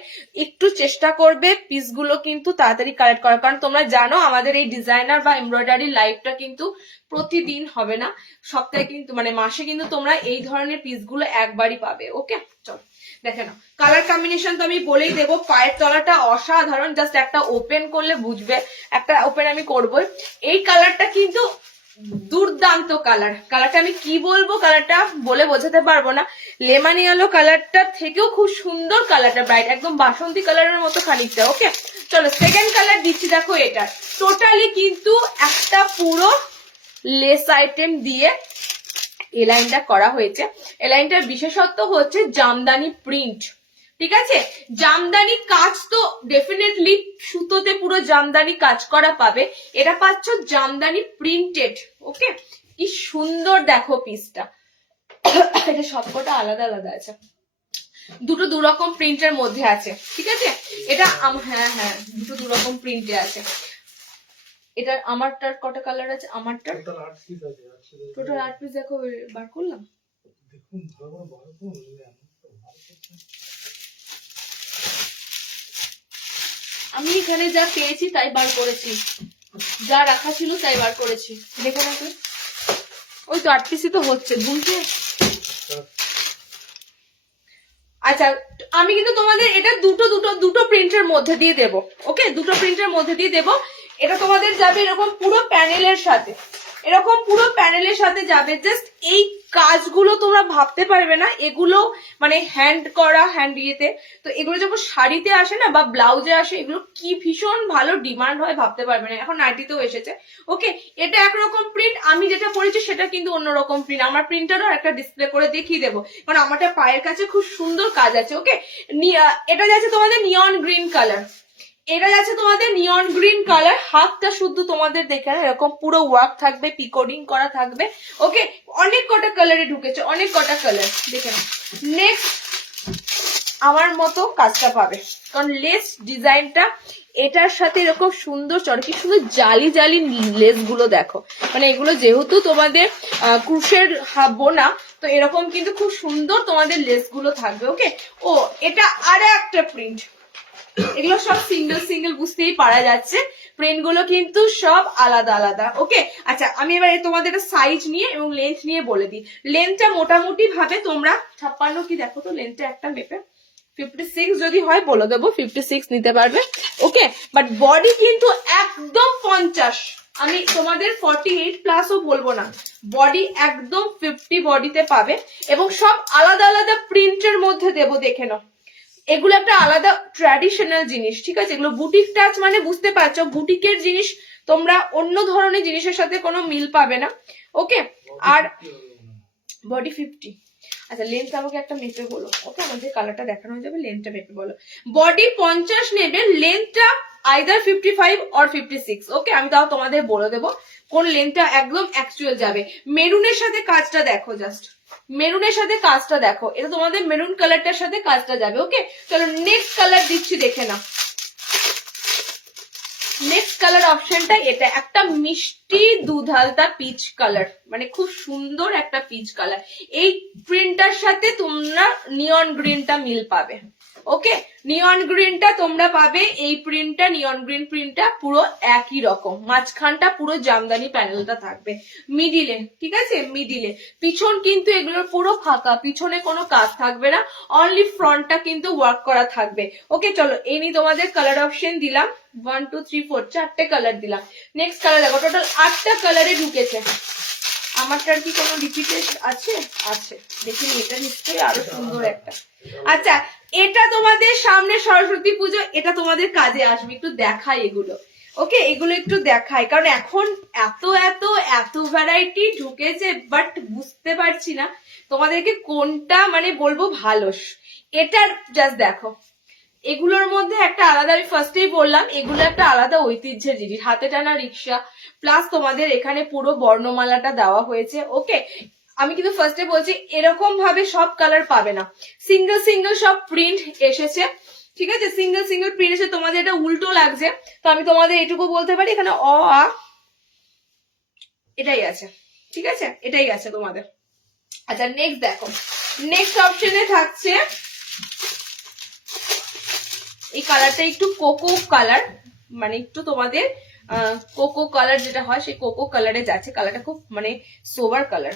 একটু চেষ্টা করবে পিসগুলো কিন্তু তাড়াতাড়ি কালেক্ট করার, কারণ তোমরা জানো আমাদের এই ডিজাইনার বা এমব্রয়ডারি লাইভটা কিন্তু প্রতিদিন হবে না, সপ্তাহে কিন্তু মানে মাসে কিন্তু তোমরা এই ধরনের পিসগুলো একবারই পাবে। ওকে, চলো দেখে নাও। কালার কম্বিনেশন তো আমি বলেই দেবো, পায়ের তলাটা অসাধারণ, জাস্ট একটা ওপেন করলে বুঝবে, একটা ওপেন আমি করবো। এই কালারটা কিন্তু দুর্দান্ত কালার, কালারটা আমি কি বলবো, কালারটা বলে বোঝাতে পারবো না। লেমন ইয়েলো কালারটার থেকেও খুব সুন্দর কালারটা, ব্রাইট একদম বাসন্তী কালারের মতো খানিকটা। ওকে, চলো সেকেন্ড কালার দিচ্ছি। দেখো এটা টোটালি কিন্তু একটা পুরো লেস আইটেম দিয়ে এই লাইনটা করা হয়েছে। এই লাইনটার বিশেষত্ব হচ্ছে জামদানি প্রিন্ট, ঠিক আছে। জামদানি কাজ তো ডেফিনেটলি সুতোতে পুরো জামদানি কাজ করা পাবে, এটা পাচ্ছ জামদানি প্রিন্টেড। ওকে, কি সুন্দর দেখো পিসটা। এটা সবকটা আলাদা আলাদা আছে, দুটো দু রকম প্রিন্টের মধ্যে আছে, ঠিক আছে। এটা হ্যাঁ হ্যাঁ, দুটো দু রকম প্রিন্টে আছে। এটার আমারটার কটা কালার আছে? আমারটার টোটাল 8 পিস দেখো, বার করলাম। আমি এখানে যা পেয়েছি তাই বার করেছি, যা রাখা ছিল তাই বার করেছি। দেখো না, ওই তো 8 পিসই তো হচ্ছে, বুঝলে। আচ্ছা, আমি কিন্তু তোমাদের এটা দুটো প্রিন্টের মধ্যে দিয়ে দেবো। ওকে, দুটো প্রিন্টের মধ্যে দিয়ে দেবো। এটা তোমাদের যাবে এরকম পুরো প্যানেলের সাথে, এরকম পুরো প্যানেলের সাথে যাবে। জাস্ট এই কাজগুলো তোমরা ভাবতে পারবে না, এগুলো মানে হ্যান্ড করা, হ্যান্ড ইয়েতে। তো এগুলো যখন শাড়িতে আসে না বা ব্লাউজে আসে, এগুলো কি ভীষণ ভালো ডিমান্ড হয় ভাবতে পারবে না। এখন নাইটিতেও এসেছে। ওকে, এটা একরকম প্রিন্ট, আমি যেটা পরেছি সেটা কিন্তু অন্যরকম প্রিন্ট। আমার প্রিন্টারও একটা ডিসপ্লে করে দেখিয়ে দেবো, কারণ আমারটা পায়ের কাছে খুব সুন্দর কাজ আছে। ওকে, এটা যাচ্ছে তোমাদের নিয়ন গ্রিন কালার, এটা যাচ্ছে তোমাদের নিয়ন গ্রিন কালার। হাতটা শুদ্ধ তোমাদের দেখে না, এরকম পুরো ওয়ার্ক থাকবে, পিকোডিং করা থাকবে। ওকে, অনেক কটা কালারে ঢুকেছে, অনেক কটা কালার দেখে না। নেক্সট আমার মতো কাজটা পাবে, কারণ লেস ডিজাইনটা এটার সাথে এরকম সুন্দর চড়কি সুন্দর জালি জালি লেস গুলো দেখো। মানে এগুলো যেহেতু তোমাদের ক্রুশের বোনা, তো এরকম কিন্তু খুব সুন্দর তোমাদের লেস গুলো থাকবে। ওকে, ও এটা আরো একটা প্রিন্ট, এগুলো সব সিঙ্গেল সিঙ্গেল বুঝতেই পারা যাচ্ছে, প্রিন্ট গুলো কিন্তু সব আলাদা আলাদা। ওকে, আচ্ছা আমি এবার তোমাদের সাইজ নিয়ে এবং লেন্থ নিয়ে বলে দিই। লেন্থটা মোটামুটি ভাবে তোমরা 56 কি দেখো তো, লেন্থটা একটা মেপে 56 যদি হয় বলে দেবো, 56 নিতে পারবে। ওকে, বাট বডি কিন্তু একদম 50, আমি তোমাদের 48 প্লাসও বলবো না, বডি একদম 50 বডিতে পাবে। এবং সব আলাদা আলাদা প্রিন্টের মধ্যে দেবো, দেখে নাও। এগুলো একটা আলাদা ট্র্যাডিশনাল জিনিস, ঠিক আছে। এগুলো বুটিক টাচ, মানে বুঝতে পারছো বুটিকের জিনিস, তোমরা অন্য ধরনের জিনিসের সাথে কোনো মিল পাবে না। ওকে, আর বডি 50। আচ্ছা, লেন্থ আমাকে একটা মেপে বলো। ওকে, আমাদের কালারটা দেখানো হয়ে যাবে, লেন্থটা মেপে বলো। বডি 50 নেবে, লেন্থটা আইদার 55 অর 56। ওকে, আমি তাও তোমাদের বলে দেবো কোন লেন্থটা একদম অ্যাকচুয়াল যাবে। মেরুনের সাথে কাজটা দেখো, জাস্ট মেরুনের সাথে কাজটা দেখো, এটা তোমাদের মেরুন কালারটার সাথে কাজটা যাবে। ওকে, চলো নেক্সট কালার দিচ্ছি, দেখে নাও। নেক্সট কালার অপশনটা এটা, একটা মিষ্টি দুধালতা পিচ কালার, মানে খুব সুন্দর একটা পিচ কালার। এই প্রিন্টটার সাথে তোমরা নিয়ন গ্রিনটা মিল পাবে। ওকে, নিয়ন গ্রিনটা তোমরা পাবে, এই প্রিন্টটা নিয়ন গ্রিন প্রিন্টটা পুরো একই রকম, মাঝখানটা পুরো জামদানি প্যানেলটা থাকবে মিডিলে, ঠিক আছে, মিডিলে। পিছন কিন্তু এগুলোর পুরো ফাঁকা, পিছনে কোনো কাজ থাকবে না, অনলি ফ্রন্টটা কিন্তু ওয়ার্ক করা থাকবে। ওকে, চলো এই নিয়ে তোমাদের কালার অপশন দিলাম 1 2 3 4 4টে কালার দিলাম। নেক্সট কালার দেখো, টোটাল 8টা কালারে ঢুকেছে। আমারটার কি কোনো রিপিটেড আছে? আছে, দেখিনি, এটা নিশ্চয়ই আরো সুন্দর একটা। আচ্ছা, এটা তোমাদের সামনে সরস্বতী পুজো, এটা তোমাদের কাজে আসবে, একটু দেখাই এগুলো। ওকে, এগুলো একটু দেখাই, কারণ এখন এত এত এত ভ্যারাইটি ঢুকেছে, বাট বুঝতে পারছি না তোমাদেরকে কোনটা মানে বলবো ভালো। এটার জাস্ট দেখো, এগুলোর মধ্যে একটা আলাদা, আমি ফার্স্টেই বললাম এগুলো একটা আলাদা ঐতিহ্যের জিনিস, হাতে টানা রিক্সা, প্লাস তোমাদের এখানে পুরো বর্ণমালাটা দেওয়া হয়েছে। ওকে, আমি কিন্তু ফার্স্টে বলছি এরকম ভাবে সব কালার পাবে না, সিঙ্গেল সিঙ্গেল সব প্রিন্ট এসেছে, ঠিক আছে, সিঙ্গেল সিঙ্গেল প্রিন্ট এসে তোমাদের এটা উল্টো লাগছে। তো আমি তোমাদের এটুকু বলতে পারি, এখানে অ আ এটাই আছে, ঠিক আছে, এটাই আছে তোমাদের। আচ্ছা, নেক্সট দেখো, নেক্সট অপশনে থাকছে এই কালারটা একটু কোকো কালার, মানে একটু তোমাদের কোকো কালার যেটা হয় সেই কোকো কালারে যাচ্ছে। কালারটা খুব মানে সোবার কালার,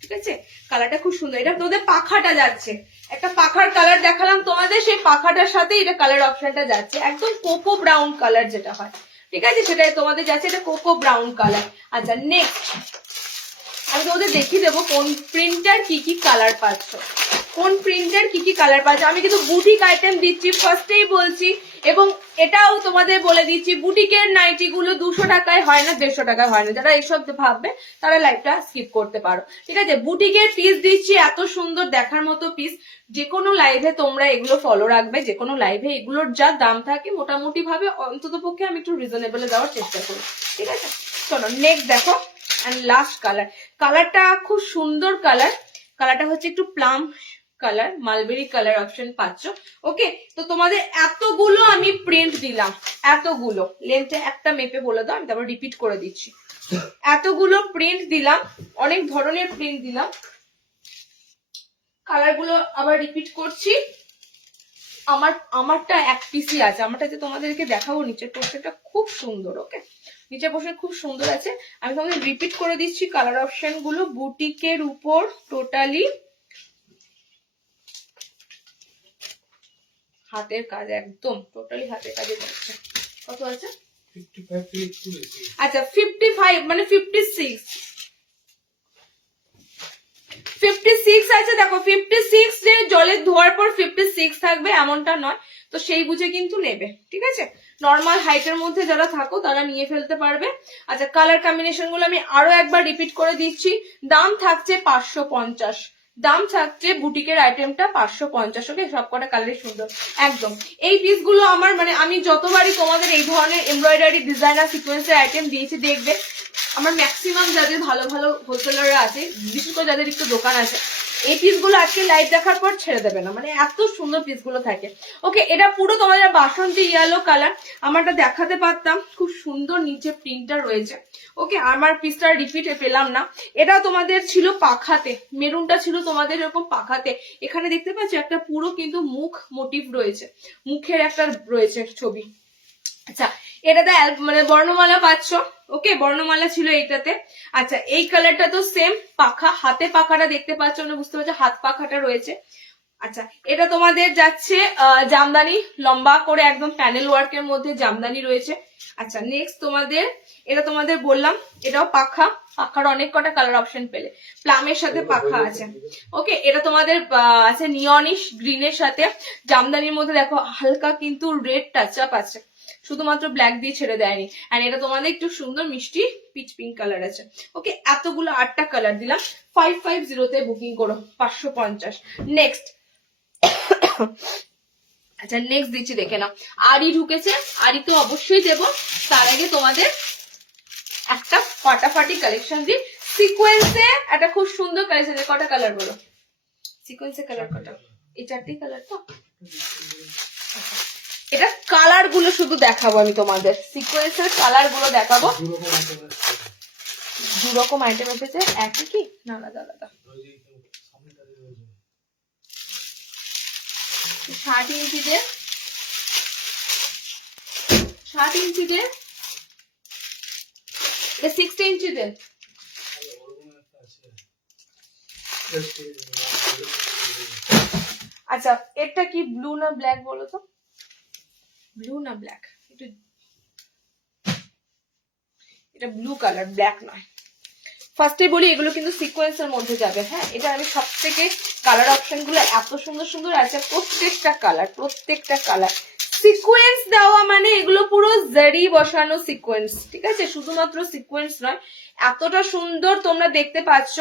ঠিক আছে, কালারটা খুব সুন্দর। এটা তোমাদের পাখাটা যাচ্ছে, একটা পাখার কালার দেখালাম তোমাদের, সেই পাখাটার সাথে এটা কালার অপশনটা যাচ্ছে, একদম কোকো ব্রাউন কালার যেটা হয়, ঠিক আছে, সেটাই তোমাদের যাচ্ছে, এটা কোকো ব্রাউন কালার। আচ্ছা, নেক্সট আমি তোমাদের দেখিয়ে দেবো কোন প্রিন্টার কি কি কালার পাচ্ছ, কোন প্রিন্টার কি কি কালার পাচ্ছ। আমি কিন্তু বুটিক আইটেম দিচ্ছি, ফার্স্টেই বলছি এবং এটাও তোমাদের বলে দিচ্ছি, বুটিকের নাইটি গুলো 200 টাকায় হয় না, 150 টাকায় হয় না। যারা এইসব ভাববে তারা লাইভটা স্কিপ করতে পারো, ঠিক আছে। বুটিকের পিস দিচ্ছি, এত সুন্দর দেখার মতো পিস। যে কোনো লাইভে তোমরা এগুলো ফলো রাখবে, যে কোনো লাইভে এগুলোর যা দাম থাকে মোটামুটি ভাবে অন্তত পক্ষে আমি একটু রিজনেবলে দেওয়ার চেষ্টা করি, ঠিক আছে। চলো নেক্সট দেখো, এন্ড লাস্ট কালার। কালারটা খুব সুন্দর কালার, কালারটা হচ্ছে একটু plum colour, mulberry colour option পাচ্ছ। ওকে, তো তোমাদের এতগুলো আমি প্রিন্ট দিলাম, এতগুলো লেন্থে একটা মেপে বলে দাও, আমি তারপর রিপিট করে দিচ্ছি। এতগুলো প্রিন্ট দিলাম, অনেক ধরনের প্রিন্ট দিলাম। কালার গুলো আবার রিপিট করছি। আমারটা এক পিসই আছে, আমারটা যে তোমাদেরকে দেখাবো নিচের পোর্শনটা খুব সুন্দর। ওকে, নিচের পোর্শন খুব সুন্দর আছে। আমি তোমাদের রিপিট করে দিচ্ছি কালার অপশন গুলো। বুটিকের উপর টোটালি হাতের কাজ, একদম টোটালি হাতের কাজে যাচ্ছে। কত আছে? 55 আচ্ছা 55 মানে 56 আছে। দেখো 56 যে জলে ধোয়ার পর 56 থাকবে এমনটা নয়, তো সেই বুঝে কিন্তু নেবে, ঠিক আছে। নর্মাল হাইটের মধ্যে যারা থাকো তারা নিয়ে ফেলতে পারবে। আচ্ছা কালার কম্বিনেশন গুলো আমি আরো একবার রিপিট করে দিচ্ছি। দাম থাকছে 550, দাম থাকছে বুটিকের আইটেমটা 550। ওকে, সবকটা কালারই সুন্দর একদম। এই পিসগুলো আমার মানে আমি যতবারই তোমাদের এই ধরনের এমব্রয়ডারি ডিজাইনার সিকোয়েন্সের আইটেম দিয়েছি, দেখবে আমার ম্যাক্সিমাম যাদের ভালো ভালো হোলসেলাররা আছে, বিশেষ করে যাদের একটু দোকান আছে, এই পিসগুলো আজকে লাইভ দেখার পর ছেড়ে দেবে না, মানে এত সুন্দর পিসগুলো থাকে। ওকে, এটা পুরো তোমাদের বাসন্তী ইয়েলো কালার, আমারটা দেখাতে পারতাম, খুব সুন্দর নিচে প্রিন্টটা রয়েছে। ওকে, আমার পিসটা রিপিট পেলাম না। এটা তোমাদের ছিল পাখাতে, মেরুনটা ছিল তোমাদের এরকম পাখাতে। এখানে দেখতে পাচ্ছ একটা পুরো কিন্তু মুখ মোটিভ রয়েছে, মুখের একটা রয়েছে ছবি। আচ্ছা এটাতে মানে বর্ণমালা পাচ্ছ। ওকে, বর্ণমালা ছিল এইটাতে। আচ্ছা এই কালারটা তো সেম, পাখা, হাতে পাখাটা দেখতে পাচ্ছ, মানে বুঝতে পারছো হাত পাখাটা রয়েছে। আচ্ছা এটা তোমাদের যাচ্ছে জামদানি, লম্বা করে একদম প্যানেল ওয়ার্কের মধ্যে জামদানি রয়েছে। আচ্ছা নেক্সট তোমাদের, এটা তোমাদের বললাম এটাও পাখা, পাখার অনেক কটা কালার অপশন পেলে, প্লামের সাথে পাখা আছে। ওকে, এটা তোমাদের আছে নিয়নিশ গ্রিনের সাথে জামদানির মধ্যে, দেখো হালকা কিন্তু রেড টাচ আপ আছে, শুধুমাত্র ব্ল্যাক দিয়ে ছেড়ে দেয়নি। এন্ড এটা তোমাদের একটু সুন্দর মিষ্টি পিচ পিঙ্ক কালার আছে। ওকে, এতগুলো 8টা কালার দিলাম। 550 তে বুকিং করো, 550। নেক্সট আচ্ছা নেক্সট দিচ্ছি, দেখে নাও। আরি ঢুকেছে, আরি তো অবশ্যই দেবো, তার আগে তোমাদের একটা ফাটাফাটি কালেকশন দিই। সিকোয়েন্সে একটা খুব সুন্দর কালেকশন। কটা কালার বলো? সিকোয়েন্সে কালার কটা? এই 4টি কালার তো। এটা কালার গুলো শুধু দেখাবো আমি তোমাদের, সিকোয়েন্সের কালার গুলো দেখাবো। 2 রকম আইটেম এসেছে, একই কি না আলাদা আলাদা? 60 ইঞ্চিতে, 60 ইঞ্চিতে, 60 ইঞ্চিতে। আচ্ছা এটা কি ব্লু না ব্ল্যাক বলো তো? ব্লু না ব্ল্যাক? এটা ব্লু কালার, ব্ল্যাক নয়। ফার্স্টে বলি এগুলো কিন্তু সিকোয়েন্সের মধ্যে যাবে। হ্যাঁ, এটা আমি সব থেকে কালার অপশন গুলো এত সুন্দর সুন্দর আছে, প্রত্যেকটা কালার সিকোয়েন্স দেওয়া, মানে এগুলো পুরো জারি বসানো সিকোয়েন্স, ঠিক আছে, শুধুমাত্র সিকোয়েন্স নয়। এতটা সুন্দর তোমরা দেখতে পাচ্ছ,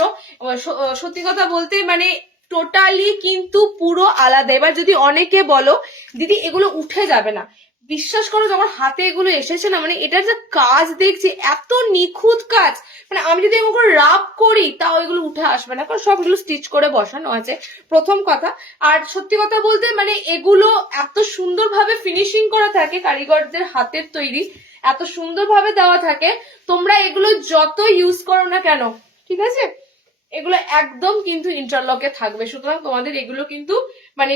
সত্যি কথা বলতে মানে টোটালি কিন্তু পুরো আলাদা। এবার যদি অনেকে বলো দিদি এগুলো উঠে যাবে না, বিশ্বাস করো যখন হাতে এগুলো এসেছে না, মানে এটার যে কাজ দেখছি এত নিখুঁত কাজ, মানে আমি যদি এগুলো রাব করি তাও এগুলো উঠে আসবে না, কারণ সবগুলো স্টিচ করে বসানো আছে, প্রথম কথা। আর সত্যি কথা বলতে মানে এগুলো এত সুন্দরভাবে ফিনিশিং করা থাকে, কারিগরদের হাতের তৈরি, এত সুন্দরভাবে দেওয়া থাকে, তোমরা এগুলো যত ইউজ করো না কেন, ঠিক আছে, এগুলো একদম কিন্তু ইন্টারলকে থাকবে। সুতরাং তোমাদের এগুলো কিন্তু মানে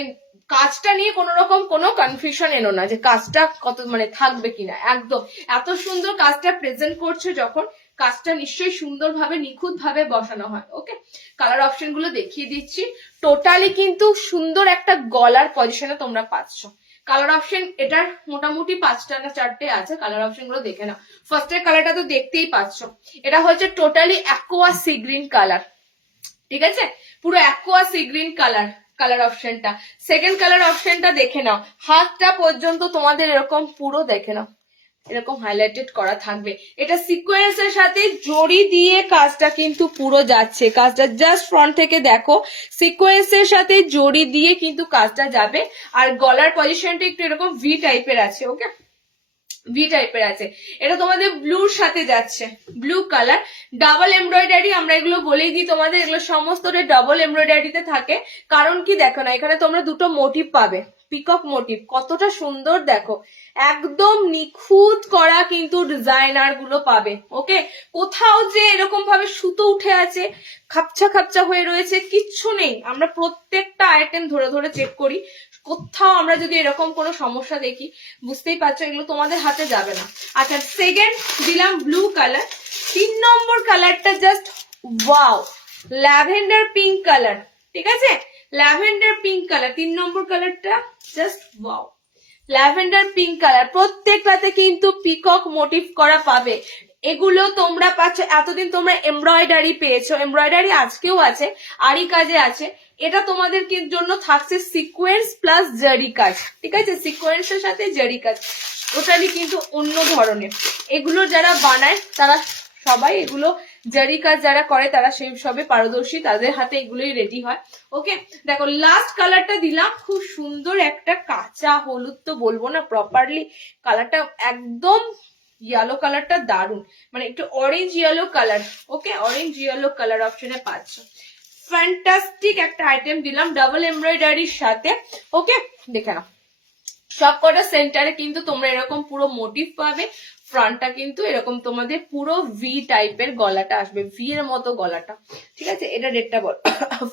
কাজটা নিয়ে কোনো রকম কোনো কনফিউশন এনো না যে কাজটা কত মানে থাকবে কিনা, একদম এত সুন্দর কাজটা প্রেজেন্ট করছে যখন, কাজটা নিশ্চয়ই সুন্দরভাবে নিখুঁত ভাবে বসানো হয়। ওকে, কালার অপশন গুলো দেখিয়ে দিচ্ছি। টোটালি কিন্তু সুন্দর একটা গলার পজিশনে তোমরা পাচ্ছ। কালার অপশন এটার মোটামুটি 5টা না 4টে আছে, কালার অপশন গুলো দেখে নাও। ফার্স্টের কালারটা তো দেখতেই পাচ্ছ, এটা হচ্ছে totally aqua sea green colour, ঠিক আছে, পুরো aqua sea green colour. Colour অপশনটা। সেকেন্ড কালার অপশনটা দেখে নাও, হাতটা পর্যন্ত তোমাদের এরকম পুরো দেখে নাও, এরকম হাইলাইটেড করা থাকবে। এটা সিকোয়েন্সের সাথে জড়ি দিয়ে কাজটা কিন্তু পুরো যাচ্ছে, কাজটা জাস্ট ফ্রন্ট থেকে দেখো, সিকোয়েন্সের সাথে জড়ি দিয়ে কিন্তু কাজটা যাবে। আর গলার পজিশনটা একটু এরকম ভি টাইপের আছে, ওকে, ভি টাইপের আছে। এটা তোমাদের ব্লুর সাথে যাচ্ছে, ব্লু কালার, ডাবল এমব্রয়ডারি। আমরা এগুলো বলেই দিই তোমাদের, এগুলো সমস্তটা ডাবল এমব্রয়ডারিতে থাকে। কারণ কি দেখো না, এখানে তোমরা দুটো মোটিভ পাবে, পিকক মোটিভ, কতটা সুন্দর দেখো, একদম নিখুঁত করা কিন্তু ডিজাইনার গুলো পাবে। ওকে, কোথাও যে এরকম ভাবে সুতো উঠে আছে, খাপছা খাপছা হয়ে রয়েছে, কিচ্ছু নেই। আমরা প্রত্যেকটা আইটেম ধরে ধরে চেক করি, কোথাও আমরা যদি এরকম কোনো সমস্যা দেখি, বুঝতেই পারছো এগুলো তোমাদের হাতে যাবে না। আচ্ছা, সেকেন্ড দিলাম ব্লু কালার। 3 নম্বর কালারটা just wow, lavender pink colour, ঠিক আছে, ল্যাভেন্ডার পিঙ্ক কালার। 3 নম্বর কালারটা just wow, lavender pink colour. প্রত্যেকটাতে কিন্তু পিকক মোটিভ করা পাবে। এগুলো তোমরা পাচ্ছ, এতদিন তোমরা এমব্রয়ডারি পেয়েছো, এমব্রয়ডারি আজকেও আছে, আরি কাজে আছে। এটা তোমাদের জন্য থাকছে সিকোয়েন্স প্লাস জারি কাজ, ঠিক আছে, সিকোয়েন্সের সাথে জারি কাজ, ওটারই কিন্তু অন্য ধরনের। এগুলো যারা বানায় তারা সবাই, এগুলো জারি কাজ যারা করে তারা সেই সবে পারদর্শী, তাদের হাতে এগুলোই রেডি হয়। ওকে, দেখো লাস্ট কালারটা দিলাম, খুব সুন্দর একটা কাঁচা হলুদ তো বলবো না, প্রপারলি কালারটা একদম ইয়েলো কালারটা দারুন, মানে একটু অরেঞ্জ ইয়েলো কালার। ওকে, অরেঞ্জ ইয়েলো কালার অপশনে পাচ্ছ, ফ্যান্টাস্টিক একটা আইটেম দিলাম ডাবল এমব্রয়ডারির সাথে। ওকে, দেখে নাও, সবকটা সেন্টারে কিন্তু তোমরা এরকম পুরো মোটিভ পাবে। ফ্রন্টটা কিন্তু এরকম তোমাদের পুরো ভি টাইপের গলাটা আসবে, ভি এর মতো গলাটা, ঠিক আছে। এটা রেটটা বল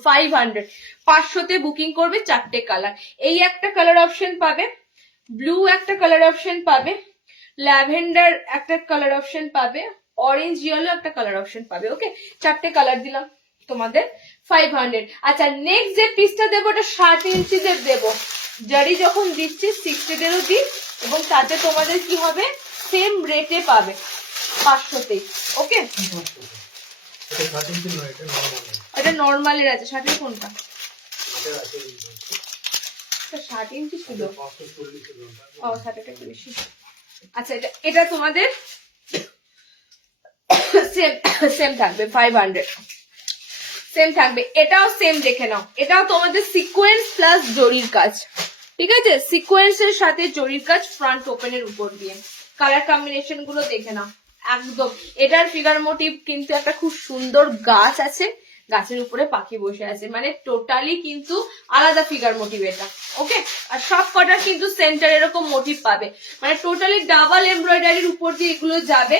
500, 500তে বুকিং করবে। 4টে কালার, এই একটা কালার অপশন পাবে, ব্লু একটা কালার অপশন পাবে, ল্যাভেন্ডার একটা কালার অপশন পাবে, অরেঞ্জ ইয়েলো একটা কালার অপশন পাবে। ওকে, 4টে কালার দিলাম তোমাদের 500। আচ্ছা, নেক্সট যে পিসটা দেবো ওটা 60 ইঞ্চিদের দেবো। জারি যখন দিচ্ছি 60-দেরও দিই, এবং তাতে তোমাদের কি হবে, সেম রেটে পাবে 500তেই। ওকে, এটা নর্মালের আছে, 60 কোনটা, 60 ইঞ্চি ছিল, ও 60টা একটু বেশি। আচ্ছা, এটা তোমাদের সেম সেম থাকবে, 500 সেম থাকবে। এটাও সেম, দেখে নাও, এটাও তোমাদের সিকোয়েন্স প্লাস জরির কাজ, ঠিক আছে, সিকোয়েন্সের সাথে জরির কাজ, ফ্রন্ট ওপেনের উপর দিয়ে। কালার কম্বিনেশন গুলো দেখে নাও, একদম। এটার ফিগার মোটিভ কিন্তু একটা খুব সুন্দর গাছ আছে, গাছের উপরে পাখি বসে আছে, মানে টোটালি কিন্তু আলাদা ফিগার মোটিভ এটা। ওকে, আর সব কটার কিন্তু সেন্টার এরকম মোটিভ পাবে, মানে টোটালি ডাবল এমব্রয়ডারির উপর দিয়ে এগুলো যাবে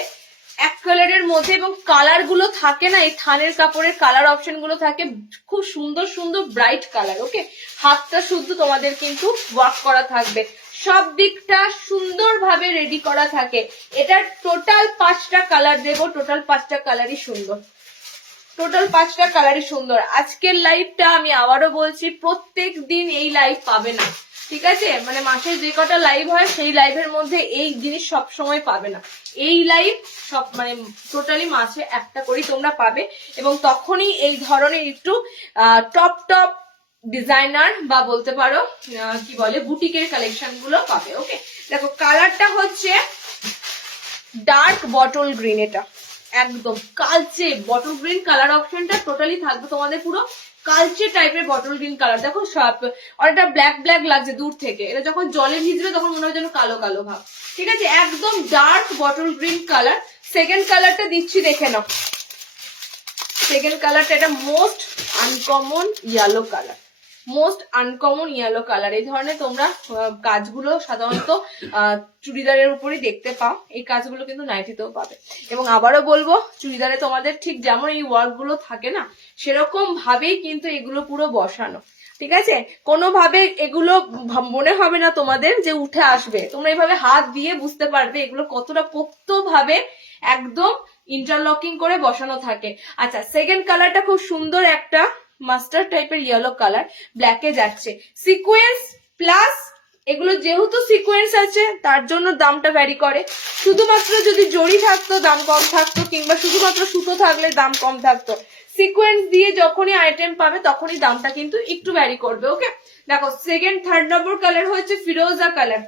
এক কালারের মধ্যে। এবং কালার গুলো থাকে না, এই থানের কাপড়ের কালার অপশন গুলো থাকে খুব সুন্দর সুন্দর ব্রাইট কালার। ওকে, হাতটা শুদ্ধ তোমাদের কিন্তু ওয়ার্ক করা থাকবে, সব দিকটা সুন্দরভাবে রেডি করা থাকে। এটা টোটাল 5টা কালার দেবো, টোটাল 5টা কালারই সুন্দর, টোটাল 5টা কালারই সুন্দর। আজকের লাইভটা আমি আবারও বলছি, প্রত্যেক দিন এই লাইভ পাবে না, ঠিক আছে, মানে মাসে যে কটা লাইভ হয় সেই লাইভের মধ্যে এই জিনিস সব সময় পাবে না। এই লাইভ সব মানে টোটালি মাসে একটা করেই তোমরা পাবে, এবং তখনই এই ধরনের একটু টপ টপ ডিজাইনার বা বলতে পারো কি বলে বুটিকের কালেকশন গুলো পাবে। ওকে, দেখো কালারটা হচ্ছে ডার্ক বটল গ্রিন, এটা একদম কালচে বটল গ্রিন কালার অপশনটা টোটালি থাকবে তোমাদের পুরো কালচে টাইপের বটল গ্রিন কালার। দেখো সব অনেকটা ব্ল্যাক ব্ল্যাক লাগছে দূর থেকে, এটা যখন জলে ভিজবে তখন মনে হয় যেন কালো কালো ভাব, ঠিক আছে, একদম dark bottle green colour. Second কালারটা দিচ্ছি, দেখে নাও, সেকেন্ড কালারটা এটা most uncommon yellow colour, most uncommon yellow colour. এই ধরনের তোমরা কাজগুলো সাধারণত চুড়িদারের উপরই দেখতে পাও, এই কাজগুলো কিন্তু নাইটিতেও পাবে। এবং আবারও বলবো, চুড়িদারে তোমাদের ঠিক যেমন এই ওয়ার্ক গুলো থাকে না, সেরকম ভাবেই কিন্তু এগুলো পুরো বসানো, ঠিক আছে, কোনোভাবে এগুলো মনে হবে না তোমাদের যে উঠে আসবে, তোমরা এইভাবে হাত দিয়ে বুঝতে পারবে এগুলো কতটা পোক্ত ভাবে একদম ইন্টারলকিং করে বসানো থাকে। আচ্ছা, সেকেন্ড কালারটা খুব সুন্দর একটা মাস্টার্ড টাইপের ইয়েলো কালার, ব্ল্যাকে যাচ্ছে, সিকোয়েন্স প্লাস এগুলো যেহেতু সিকোয়েন্স আছে তার জন্য দামটা ভ্যারি করে। শুধুমাত্র যদি জড়ি থাকতো দাম কম থাকতো, কিংবা শুধুমাত্র সুতো থাকলে দাম কম থাকতো। সিকোয়েন্স দিয়ে যখনই আইটেম পাবে তখনই দামটা কিন্তু একটু ভ্যারি করবে। ওকে, দেখো সেকেন্ড থার্ড নম্বর কালার হচ্ছে ফিরোজা কালার।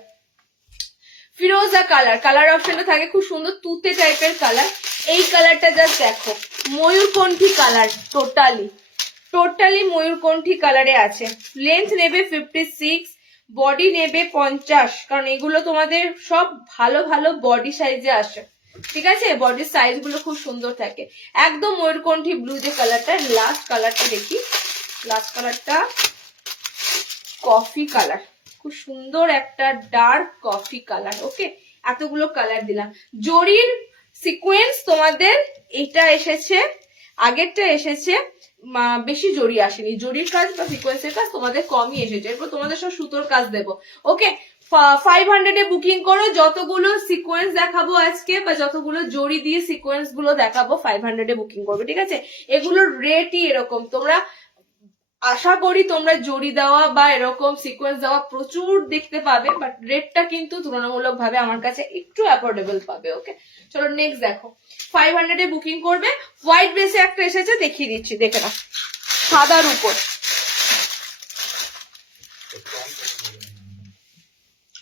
ফিরোজা কালার, কালার অপশনটা থাকে খুব সুন্দর তুতে টাইপের কালার। এই কালারটা জাস্ট দেখো, ময়ূরকণ্ঠী কালার, টোটালি ময়ূরকণ্ঠী কালারে আছে। লেন্থ নেবে 56, বডি নেবে 50, কারণ এগুলো তোমাদের সব ভালো ভালো বডি সাইজে আসে, ঠিক আছে? বডির সাইজ গুলো খুব সুন্দর থাকে। একদম ময়ূরকণ্ঠী ব্লু যে কালারটা। লাস্ট কালারটা দেখি, লাস্ট কালারটা কফি কালার, খুব সুন্দর একটা ডার্ক কফি কালার। ওকে, এতগুলো কালার দিলাম। জরির সিকোয়েন্স তোমাদের এটা এসেছে, আগেরটা এসেছে বেশি জরি আসেনি। জরির কাজ বা সিকোয়েন্সের কাজ তোমাদের কমই এসেছে। এরপর তোমাদের সব সুতোর কাজ দেবো। ওকে, 500 বুকিং করো। যতগুলো সিকোয়েন্স দেখাবো আজকে বা যতগুলো জরি দিয়ে সিকোয়েন্স গুলো দেখাবো 500 বুকিং করবে, ঠিক আছে? এগুলোর রেটই এরকম। তোমরা আশা করি তোমরা জড়ি দেওয়া বা এরকম সিকোয়েন্স দেওয়া প্রচুর দেখতে পাবে, বাট রেটটা কিন্তু তুলনামূলক ভাবে আমার কাছে একটু অ্যাফোর্ডেবল পাবে। ওকে, চলো নেক্সট দেখো। 500 বুকিং করবে। হোয়াইট বেসে একটা এসেছে, দেখিয়ে দিচ্ছি, দেখে নাও, সাদার উপর।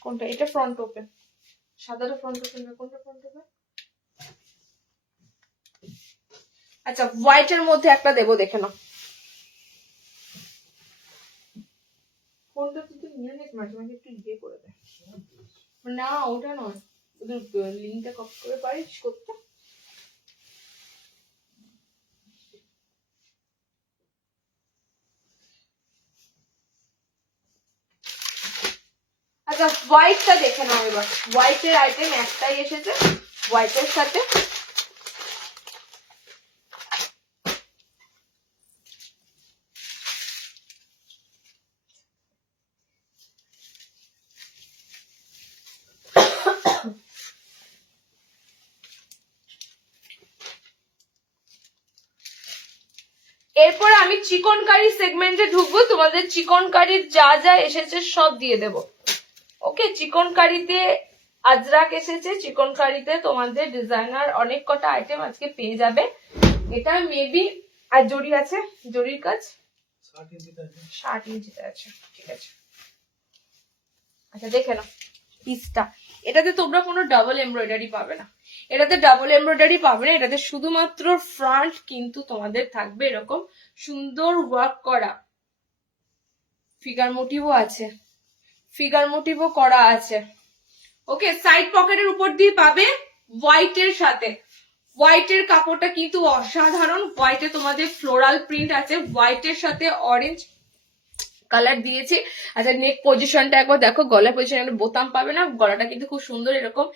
কোনটা? এটা ফ্রন্ট ওপেন, সাদাটা ফ্রন্ট ওপেন না, কোনটা ফ্রন্ট ওপেন? আচ্ছা, হোয়াইটের মধ্যে একটা দেবো, দেখে নাও। ফোনটা কিন্তু নিয়ে নিস, মাঝে মাঝে একটু ইয়ে করে দেয়। না ওটা নয়, ওদের লিঙ্কটা কপি করে পারিস করতে? আচ্ছা, হোয়াইটটা দেখে নাও এবার। হোয়াইটের আইটেম একটাই এসেছে, হোয়াইটের সাথে এরপর আমি চিকনকারি সেগমেন্টে ঢুকবো। তোমাদের চিকনকারির যা যা এসেছে সব দিয়ে দেব। ওকে, চিকনকারিতে আজরাক এসেছে, চিকনকারিতে তোমাদের ডিজাইনার অনেক কটা আইটেম আজকে পেয়ে যাবে। এটা মেবি, আর জড়ি আছে, জড়ির কাজ 60 ইঞ্চিতে আছে, ঠিক আছে? আচ্ছা, দেখে নাও পিসটা। এটাতে তোমরা কোনো ডাবল এমব্রয়ডারি পাবে না, এটাতে ডাবল এমব্রয়ডারি পাবে না। এটাতে শুধুমাত্র ফ্রন্ট কিন্তু তোমাদের থাকবে এরকম সুন্দর ওয়ার্ক করা, ফিগার মোটিভও আছে, ফিগার মোটিভও করা আছে। ওকে, সাইড পকেটের উপর দিয়ে পাবে হোয়াইটের সাথে। হোয়াইটের কাপড়টা কিন্তু অসাধারণ। হোয়াইটে তোমাদের ফ্লোরাল প্রিন্ট আছে, হোয়াইটের সাথে অরেঞ্জ কালার দিয়েছি। আচ্ছা, নেক পজিশনটা একবার দেখো, গলার পজিশন বোতাম পাবে না, গলাটা কিন্তু খুব সুন্দর এরকম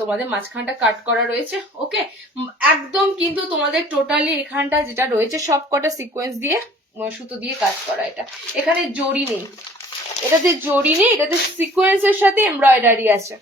তোমাদের মাঝখানটা কাট করা রয়েছে। ওকে, একদম কিন্তু তোমাদের টোটালি এখানটা যেটা রয়েছে সব কটা সিকোয়েন্স দিয়ে সুতো দিয়ে কাজ করা। এটা এখানে জড়ি নেই, এটাতে জড়ি নেই, এটাতে সিকোয়েন্সের সাথে এমব্রয়ডারি আছে।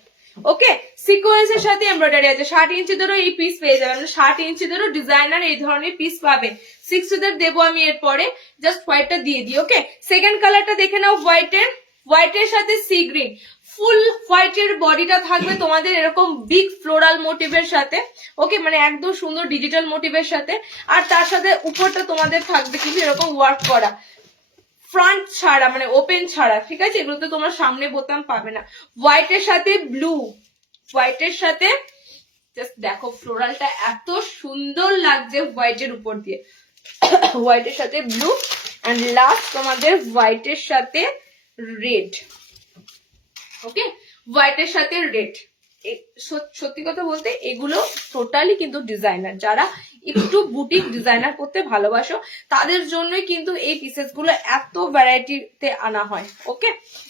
ওকে, সিকোয়েন্সের সাথে এমব্রয়ডারি আছে। 60 ইঞ্চি ধরো এই পিস পেয়ে যাবেন, 60 ইঞ্চি ধরো ডিজাইনার এই ধরনের পিস পাবে। 60 দেবো আমি এরপরে, জাস্ট হোয়াইটটা দিয়ে দিই। ওকে, সেকেন্ড কালারটা দেখে নাও, হোয়াইটের সাথে সি গ্রিন। ফুল হোয়াইটের বডিটা থাকবে তোমাদের এরকম বিগ ফ্লোরাল মোটিভের সাথে। ওকে, মানে একদম সুন্দর ডিজিটাল মোটিভের সাথে। আর তার সাথে উপরটা তোমাদের থাকবে কিন্তু এরকম ওয়ার্ক করা, ফ্রন্ট ছাড়া, মানে ওপেন ছাড়া, ঠিক আছে? এগুলোতে তোমার সামনে বোতাম পাবে না। হোয়াইটের সাথে ব্লু, হোয়াইটের সাথে জাস্ট দেখো ফ্লোরালটা এত সুন্দর লাগছে হোয়াইটের উপর দিয়ে। হোয়াইটের সাথে ব্লু, এন্ড লাস্ট তোমাদের হোয়াইটের সাথে রেড। ওকে, হোয়াইটের সাথে রেড। সত্যি কথা বলতে এগুলো টোটালি কিন্তু ডিজাইনার, যারা একটু বুটিক ডিজাইনার করতে ভালোবাসো তাদের জন্যই কিন্তু এই পিসেস গুলো এত ভ্যারাইটিতে আনা হয়। ওকে,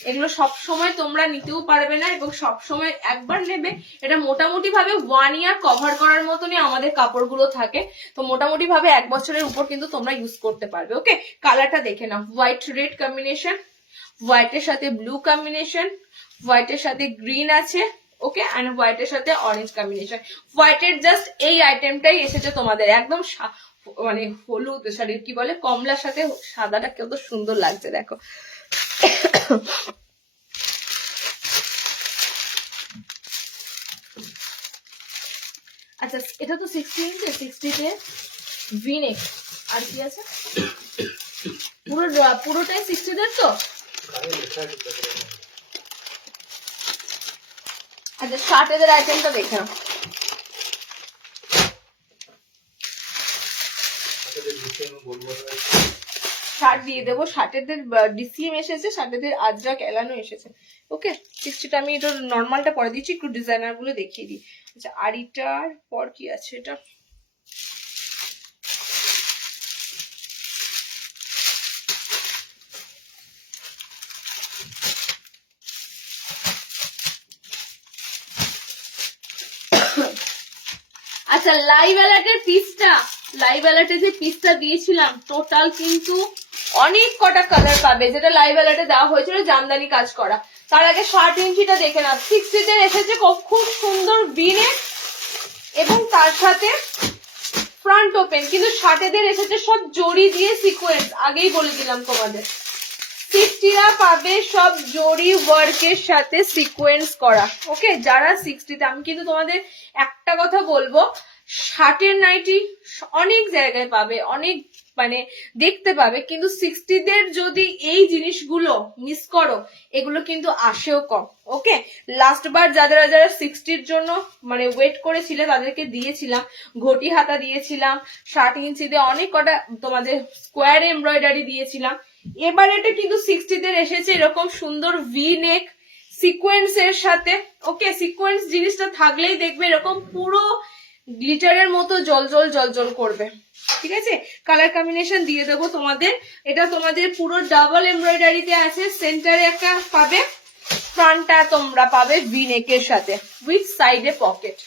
এগুলো সব সময় তোমরা নিতেও পারবে না, এবং সব সময় একবার নেবে। এটা মোটামুটি ভাবে 1 ইয়ার কভার করার মতনই আমাদের কাপড়গুলো থাকে, তো মোটামুটি ভাবে 1 বছরের উপর কিন্তু তোমরা ইউজ করতে পারবে। ওকে, কালারটা দেখে নাও, হোয়াইট রেড কম্বিনেশন, হোয়াইটের সাথে ব্লু কম্বিনেশন, হোয়াইটের সাথে গ্রিন আছে। ওকে, এন্ড হোয়াইটের সাথে অরেঞ্জ কম্বিনেশন। হোয়াইটের জাস্ট এই আইটেমটাই এসেছে তোমাদের একদম মানে হলুদ, সরি কি বলে, কমলার সাথে সাদাটা কত সুন্দর লাগছে দেখো। আচ্ছা এটা তো 60 ইঞ্চি, 60 তে ভিনেক আর কি আছে পুরোটাই 60 দের তো। আচ্ছা 60 এর আইটেমটা দেখে নাও। শার্ট দিয়ে দেবো, 60 ডিসিএম এসেছে, 60 আজরাক এলানো এসেছে। ওকে 60টা আমি এটা নর্মালটা পরে দিচ্ছি, একটু ডিজাইনার গুলো দেখিয়ে দিই। আচ্ছা আর এটার পর কি আছে এটা, আচ্ছা লাইভ অ্যালার্টের পিসটা, লাইভ অ্যালার্টে যে পিসটা দিয়েছিলাম টোটাল কিন্তু অনেক কটা কালার পাবে, যেটা লাইভ অ্যালার্টে দেওয়া হয়েছিল জামদানি কাজ করা। তার আগে 60 ইঞ্চিটা দেখে নাও, 60 তে এসেছে খুব সুন্দর বিনেক এবং তার সাথে ফ্রন্ট ওপেন, কিন্তু 60 দের এসেছে সব জড়ি দিয়ে সিকোয়েন্স, আগেই বলে দিলাম তোমাদের। 60রা পাবে সব জড়ি ওয়ার্কের সাথে সিকোয়েন্স করা। ওকে যারা 60তে, আমি কিন্তু তোমাদের একটা কথা বলবো, 60 নাইটি অনেক জায়গায় পাবে, অনেক মানে দেখতে পাবে, কিন্তু 60দের যদি এই জিনিসগুলো মিস করো এগুলো কিন্তু আসেও কম। ওকে লাস্ট বার যারা যারা 60র জন্য মানে ওয়েট করেছিলে তাদেরকে দিয়েছিলাম, ঘটি হাতা দিয়েছিলাম, 60 ইঞ্চি দিয়ে অনেক কটা তোমাদের স্কোয়ার এমব্রয়ডারি দিয়েছিলাম। এবার এটা কিন্তু 60দের এসেছে এরকম সুন্দর ভি নেক সিকোয়েন্স এর সাথে। ওকে সিকোয়েন্স জিনিসটা থাকলেই দেখবে এরকম পুরো গ্লিটারের মতো জলজল জলজল করবে। ঠিক আছে কালার কম্বিনেশন দিয়ে দেবো তোমাদের, এটা তোমাদের পুরো ডাবল এমব্রয়ডারিতে আছে, সেন্টারে একটা পাবে, ফ্রন্টটা তোমরা পাবে ভি নেকের সাথে উইথ সাইডে পকেট।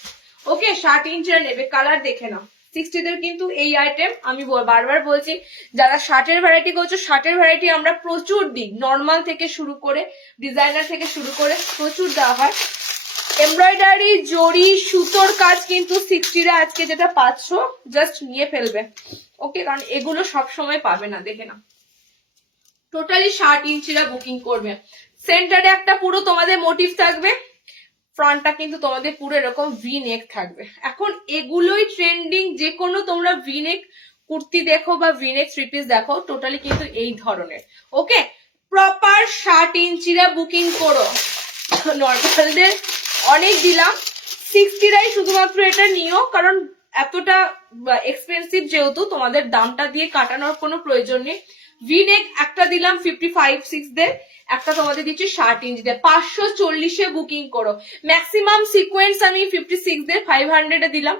ওকে 60 ইঞ্চের নেবে, কালার দেখে নাও। 60দের কিন্তু এই আইটেম আমি বারবার বলছি, যারা 60-এর ভ্যারাইটি করছো, 60-এর ভ্যারাইটি আমরা প্রচুর দিই, নর্মাল থেকে শুরু করে ডিজাইনার থেকে শুরু করে প্রচুর দেওয়া হয়। এমব্রয়ডারি জড়ি সুতোর কাজ কিন্তু 60রা আজকে যেটা পাচ্ছ জাস্ট নিয়ে ফেলবে। ওকে কারণ এগুলো সব সময় পাবে না, দেখে না। টোটালি 60 ইঞ্চিরা বুকিং করবে, সেন্টারে একটা পুরো তোমাদের মোটিভ থাকবে, ফ্রন্টটা কিন্তু তোমাদের পুরো এরকম ভি নেক থাকবে। এখন এগুলোই ট্রেন্ডিং, যে কোনো তোমরা ভি নেক কুর্তি দেখো বা ভি নেক থ্রি পিস দেখো, টোটালি কিন্তু এই ধরনের। ওকে প্রপার 60 ইঞ্চিরা বুকিং করো, নর্মালদের অনেক দিলাম, 60রাই শুধুমাত্র এটা নিও, কারণ এতটা এক্সপেন্সিভ যেহেতু তোমাদের দামটা দিয়ে কাটানোর কোনো প্রয়োজন নেই। ভি নেক একটা দিলাম 55-6 দের, একটা তোমাদের দিচ্ছি 60 ইঞ্চি দের, 540-এ বুকিং করো। ম্যাক্সিমাম সিকোয়েন্স আমি 56 দের 500-এ দিলাম,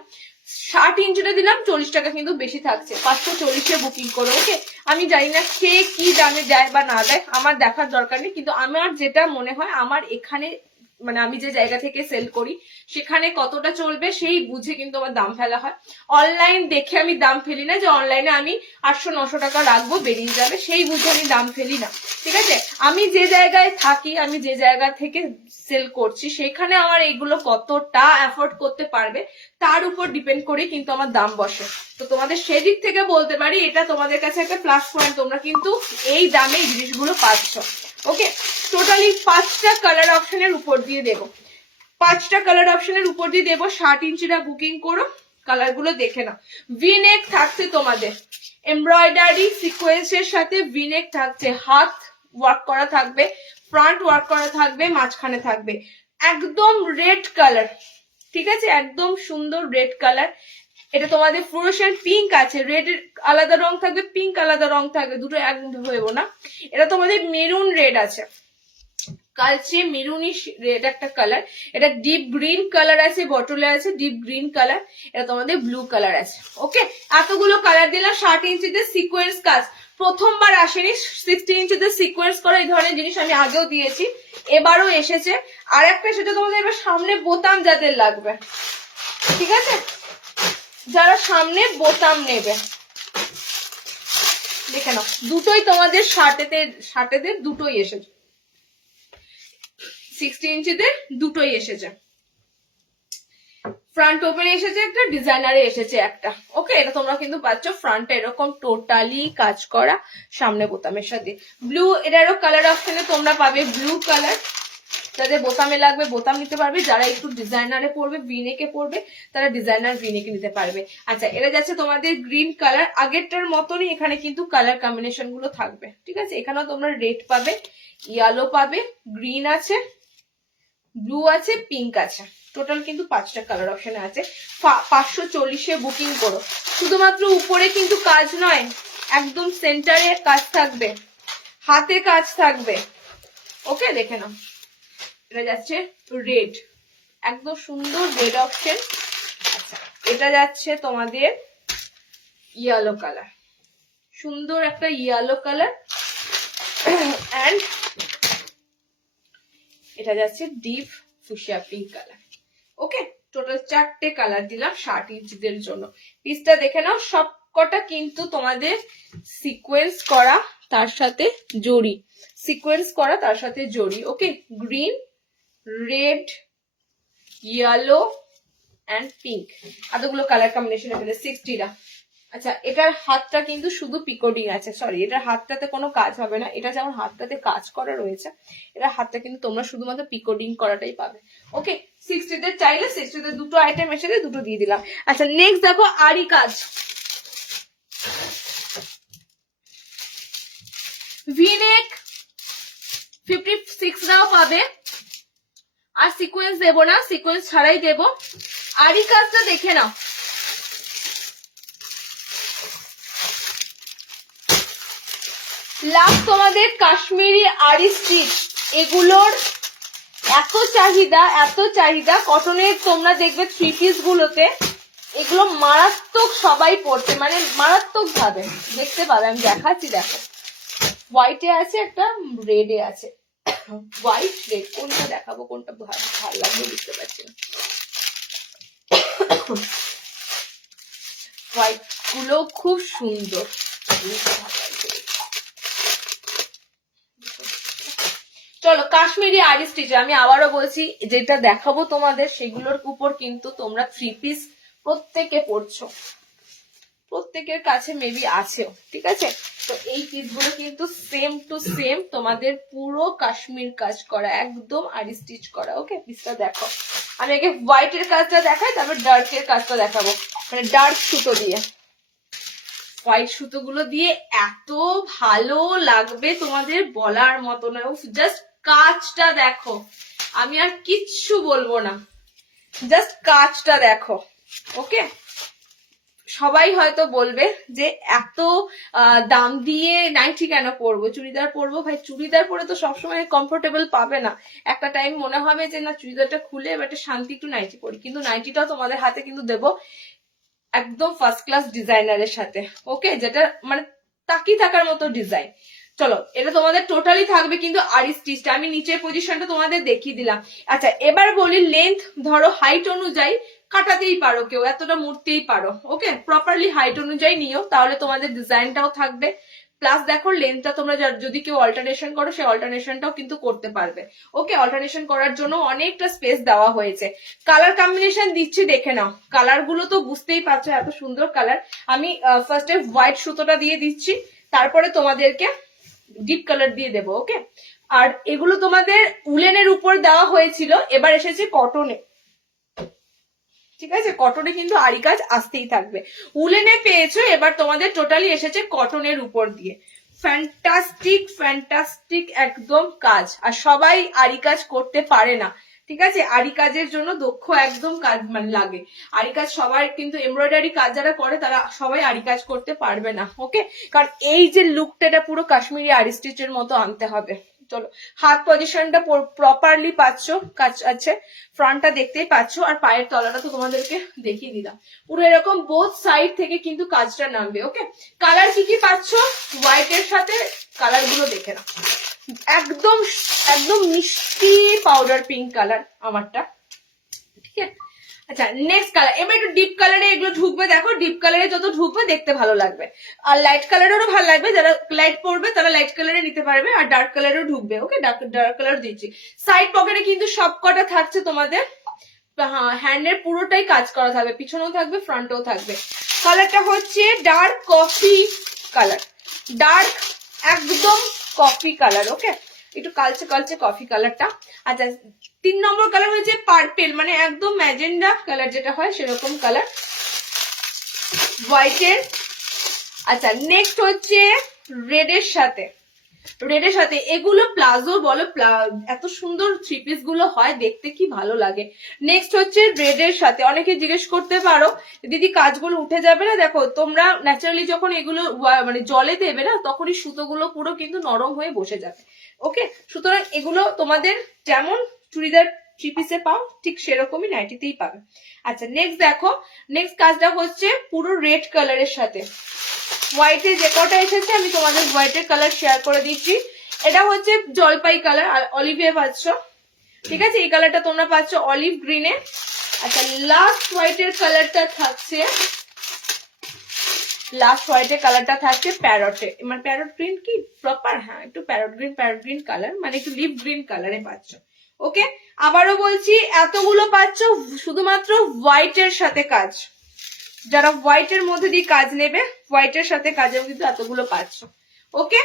60 ইঞ্চিটা দিলাম 40 টাকা কিন্তু বেশি থাকছে, 540-এ বুকিং করো। ওকে আমি জানি না কে কি দামে দেয় বা না দেয়, আমার দেখার দরকার নেই, কিন্তু আমার যেটা মনে হয় আমার এখানে মানে আমি যে জায়গা থেকে সেল করি সেখানে কতটা চলবে সেই বুঝে কিন্তু আমার দাম ফেলা হয়। অনলাইন দেখে আমি দাম ফেলি না যে অনলাইনে আমি 800-900 টাকা রাখবো বেরিয়ে যাবে, সেই বুঝে আমি দাম ফেলি না। ঠিক আছে আমি যে জায়গায় থাকি, আমি যে জায়গা থেকে সেল করছি সেখানে আমার এইগুলো কতটা অ্যাফোর্ড করতে পারবে তার উপর ডিপেন্ড করে কিন্তু আমার দাম বসে। তো তোমাদের সেদিক থেকে বলতে পারি এটা তোমাদের কাছে একটা প্লাস পয়েন্ট, তোমরা কিন্তু এই দামে এই জিনিসগুলো পাচ্ছ। ওকে টোটালি 5টা কালার অপশনের উপর দিয়ে দেবো, 5টা কালার অপশনের উপর দিয়ে দেবো। 60 ইঞ্চিটা বুকিং করো, কালার গুলো দেখে নাও। ভি নেক থাকছে তোমাদের এমব্রয়ডারি সিকোয়েন্সের সাথে, ভি নেক থাকছে, হাত ওয়ার্ক করা থাকবে, ফ্রন্ট ওয়ার্ক করা থাকবে, মাঝখানে থাকবে একদম রেড কালার। ঠিক আছে একদম সুন্দর রেড কালার, এটা তোমাদের ফ্লোরোসেন্ট পিঙ্ক আছে, রেড আলাদা রং থাকবে, পিঙ্ক আলাদা রং থাকবে, দুটো এক হইব না। এটা তোমাদের মেরুন রেড আছে, কালচে মেরুনিশ রেড একটা কালার, এটা ডিপ গ্রিন কালার আছে, বটলে আছে ডিপ গ্রিন কালার, এটা তোমাদের ব্লু কালার আছে। ওকে এতগুলো কালার দিলাম। 60 ইঞ্চিতে সিকোয়েন্স কাজ প্রথমবার আসেনি, 60 ইঞ্চিতে সিকোয়েন্স করা এই ধরনের জিনিস আমি আগেও দিয়েছি, এবারও এসেছে। আর একটা সেটা তোমাদের এবার সামনে বোতাম যাদের লাগবে, ঠিক আছে যারা সামনে বোতাম নেবে দেখে নাও, দুটোই তোমাদের 60-দের দুটোই এসেছে, 60 ইঞ্চিতে দুটোই এসেছে, ফ্রন্ট ওপেন এসেছে একটা, ডিজাইনারে এসেছে একটা। ওকে এটা তোমরা কিন্তু পাচ্ছ ফ্রন্টে এরকম টোটালি কাজ করা, সামনে বোতামের সাথে ব্লু, এটারও কালার অপশনে তোমরা পাবে ব্লু কালার, যাদের বোতামে লাগবে বোতাম নিতে পারবে, যারা একটু ডিজাইনারে পরবে, ভিনেকে পরবে, তারা ডিজাইনার ভিনেকে নিতে পারবে। আচ্ছা, এটা যাচ্ছে তোমাদের গ্রিন কালার, আগেরটার মতনই এখানে কিন্তু কালার কম্বিনেশন গুলো থাকবে, ঠিক আছে। এখানেও তোমরা রেড পাবে, ইয়েলো পাবে, গ্রিন আছে, ব্লু আছে, পিঙ্ক আছে, টোটাল কিন্তু 5টা কালার অপশনে আছে। 540-এ বুকিং করো। শুধুমাত্র উপরে কিন্তু কাজ নয়, একদম সেন্টারে কাজ থাকবে, হাতে কাজ থাকবে। ওকে, দেখে নাও। এটা যাচ্ছে রেড, একদম সুন্দর রেড অপশন। আচ্ছা, এটা যাচ্ছে তোমাদের ইয়েলো কালার, সুন্দর একটা ইয়েলো কালার। অ্যান্ড এটা যাচ্ছে ডিপ ফুশিয়া পিঙ্ক কালার। ওকে, টোটাল 4টে কালার দিলাম 60 ইঞ্চিদের জন্য। পিসটা দেখে নাও, সব কটা কিন্তু তোমাদের সিকোয়েন্স করা, তার সাথে জড়ি, সিকোয়েন্স করা, তার সাথে জড়ি। Okay, green, red, yellow and pink, এতগুলো কালার কম্বিনেশন এখানে 60টা। আচ্ছা, এটার হাতটা কিন্তু শুধু পিকোডিং আছে, সরি, এটার হাতটাতে কোনো কাজ হবে না। এটা যেমন হাতটাতে কাজ করা রয়েছে, এটার হাতটা কিন্তু তোমরা শুধুমাত্র পিকোডিং করাটাই পাবে। ওকে, 60তে চাইলে 60তে দুটো আইটেম এসে দুটো দিয়ে দিলাম। আচ্ছা, নেক্সট দেখো আরি কাজ, ভিনেক 56রাও পাবে, আর সিকোয়েন্স দেবো না, সিকোয়েন্স ছাড়াই দেবো। আরি কাজটা দেখে নাও, লাভ তোমাদের কাশ্মীরি আরি স্টিচ, এগুলোর এত চাহিদা, এত চাহিদা। কটনের তোমরা দেখবে 3 পিস গুলোতে এগুলো মারাত্মক সবাই পড়ছে, মানে মারাত্মক ভাবে দেখতে পাবে। আমি দেখাচ্ছি, দেখো, হোয়াইটে আছে, একটা রেডে আছে, হোয়াইট রেড, কোনটা দেখাবো, কোনটা ভালো লাগবে বুঝতে পারছি না। হোয়াইট গুলো খুব সুন্দর, চলো কাশ্মীরি আরি স্টিচ। আমি আবারও বলছি, যেটা দেখাবো তোমাদের সেগুলোর উপর কিন্তু তোমরা 3 পিস প্রত্যেকে পড়ছো, প্রত্যেকের কাছে মেবি আছেও, ঠিক আছে। তো এই পিসগুলো কিন্তু সেম টু সেম তোমাদের পুরো কাশ্মীর কাজ করা, একদম আরি স্টিচ করা। ওকে, পিসটা দেখো, আমি আগে হোয়াইটের কাজটা দেখাই, তারপর ডার্কের কাজটা দেখাবো, মানে ডার্ক সুতো দিয়ে। হোয়াইট সুতোগুলো দিয়ে এত ভালো লাগবে তোমাদের বলার মতো না। জাস্ট কাজটা দেখো, আমি আর কিচ্ছু বলবো না, জাস্ট কাজটা দেখো। ওকে, সবাই হয়তো বলবে যে এত দাম দিয়ে নাইটি কেন পরবো, চুড়িদার পরবো। ভাই, চুড়িদার পরে তো সবসময় কমফোর্টেবল পাবে না, একটা টাইম মনে হবে যে না, চুড়িদারটা খুলে এবার একটা শান্তি একটু নাইটি পরি। কিন্তু নাইটিটাও তোমাদের হাতে কিন্তু দেবো একদম ফার্স্ট ক্লাস ডিজাইনারের সাথে। ওকে, যেটা মানে তাকিয়ে থাকার মতো ডিজাইন। চলো, এটা তোমাদের টোটালি থাকবে কিন্তু আরি স্টিচটা। আমি নিচের পজিশনটা তোমাদের দেখিয়ে দিলাম। আচ্ছা, এবার বলি লেন্থ, ধরো হাইট অনুযায়ী কাটাতেই পারো, কেউ এতটা মুড়তেই পারো। ওকে, প্রপারলি হাইট অনুযায়ী নিও, তাহলে তোমাদের ডিজাইনটাও থাকবে। প্লাস দেখো লেন্থটা তোমরা যদি কেউ অল্টারনেশন করো, সেই অল্টারনেশনটাও কিন্তু করতে পারবে। ওকে, অল্টারনেশন করার জন্য অনেকটা স্পেস দেওয়া হয়েছে। কালার কম্বিনেশন দিচ্ছি, দেখে নাও। কালার গুলো তো বুঝতেই পারছো, এত সুন্দর কালার। আমি ফার্স্টে হোয়াইট সুতোটা দিয়ে দিচ্ছি, তারপরে তোমাদেরকে ডিপ কালার দিয়ে দেবো। ওকে, আর এগুলো তোমাদের উলেনের উপর দেওয়া হয়েছিল, এবার এসেছে কটনে, ঠিক আছে। কটনে কিন্তু আরি কাজ আসতেই থাকবে। উলেনে পেয়েছো, এবার তোমাদের টোটালি এসেছে কটনের উপর দিয়ে। ফ্যান্টাস্টিক ফ্যান্টাস্টিক একদম কাজ। আর সবাই আরি কাজ করতে পারে না, ঠিক আছে। আরি কাজের জন্য দক্ষ একদম কাজ মানে লাগে। আরি কাজ সবাই কিন্তু, এমব্রয়ডারি কাজ যারা করে তারা সবাই আরি কাজ করতে পারবে না। ওকে, কারণ এই যে লুকটা, এটা পুরো কাশ্মীরি আরি স্টিচের মতো আনতে হবে। চলো, হাত পজিশনটা প্রপারলি পাচ্ছ, কাজ আছে, ফ্রন্টটা দেখতেই পাচ্ছ, আর পায়ের তলাটা তো তোমাদেরকে দেখিয়ে দিলাম। পুরো এরকম বোথ সাইড থেকে কিন্তু কাজটা নামবে। ওকে, কালার কি কি পাচ্ছ, হোয়াইটের সাথে কালার গুলো দেখে নাও। একদম একদম মিষ্টি পাউডার পিঙ্ক কালার আমারটা, ঠিক আছে। আচ্ছা, নেক্সট কালার, এবার একটু ডিপ কালারে এগুলো ঢুকবে। দেখো, ডিপ কালারে যত ঢুকবে দেখতে ভালো লাগবে, আর লাইট কালারেরও ভালো লাগবে। যারা লাইট পরবে তারা লাইট কালারে নিতে পারবে, আর ডার্ক কালারেও ঢুকবে। ওকে, ডার্ক কালার দিচ্ছি। সাইড পকেটে কিন্তু সব কটা থাকছে তোমাদের, হ্যাঁ, হ্যান্ডের পুরোটাই কাজ করা থাকবে, পিছনেও থাকবে, ফ্রন্টেও থাকবে। কালারটা হচ্ছে ডার্ক কফি কালার, ডার্ক একদম কফি কালার। ওকে, একটু কালচে কালচে কফি কালারটা। আচ্ছা 3 নম্বর কালার হচ্ছে পার্পেল, মানে একদম ম্যাজেন্ডা কালার যেটা হয় সেরকম কালার হোয়াইটের। আচ্ছা নেক্সট হচ্ছে রেডের সাথে, রেডের সাথে এগুলো প্লাজো বলো, এত সুন্দর থ্রি পিস গুলো হয়, দেখতে কি ভালো লাগে। নেক্সট হচ্ছে রেডের সাথে, অনেকে জিজ্ঞেস করতে পারো দিদি কাজগুলো উঠে যাবে না, দেখো তোমরা ন্যাচারালি যখন এগুলো মানে জলে দেবে না তখনই সুতোগুলো পুরো কিন্তু নরম হয়ে বসে যাবে। ওকে, সুতরাং এগুলো তোমাদের যেমন চুড়িদার থ্রি পিসে পাও ঠিক সেরকমই নাইটিতেই পাবে। আচ্ছা নেক্সট দেখো, নেক্সট কাজটা হচ্ছে পুরো রেড কালারের সাথে হোয়াইটে যে কটা এসেছে আমি তোমাদের হোয়াইটের কালার শেয়ার করে দিচ্ছি। এটা হচ্ছে জলপাই কালার আর অলিভে পাচ্ছ, ঠিক আছে, এই কালারটা তোমরা পাচ্ছ অলিভ গ্রিনে। আচ্ছা লাস্ট হোয়াইটের কালারটা থাকছে, লাস্ট হোয়াইটের কালারটা থাকছে প্যারটে, মানে প্যারট গ্রিন কি প্রপার, হ্যাঁ একটু প্যারট গ্রিন কালার, মানে একটু লিপ গ্রিন কালারে পাচ্ছ। ওকে, আবারও বলছি এতগুলো পাচ্ছ শুধুমাত্র হোয়াইটের সাথে কাজ, যারা হোয়াইটের মধ্যে দিয়ে কাজ নেবে হোয়াইটের সাথে কাজেও কিন্তু এতগুলো পাচ্ছ। ওকে,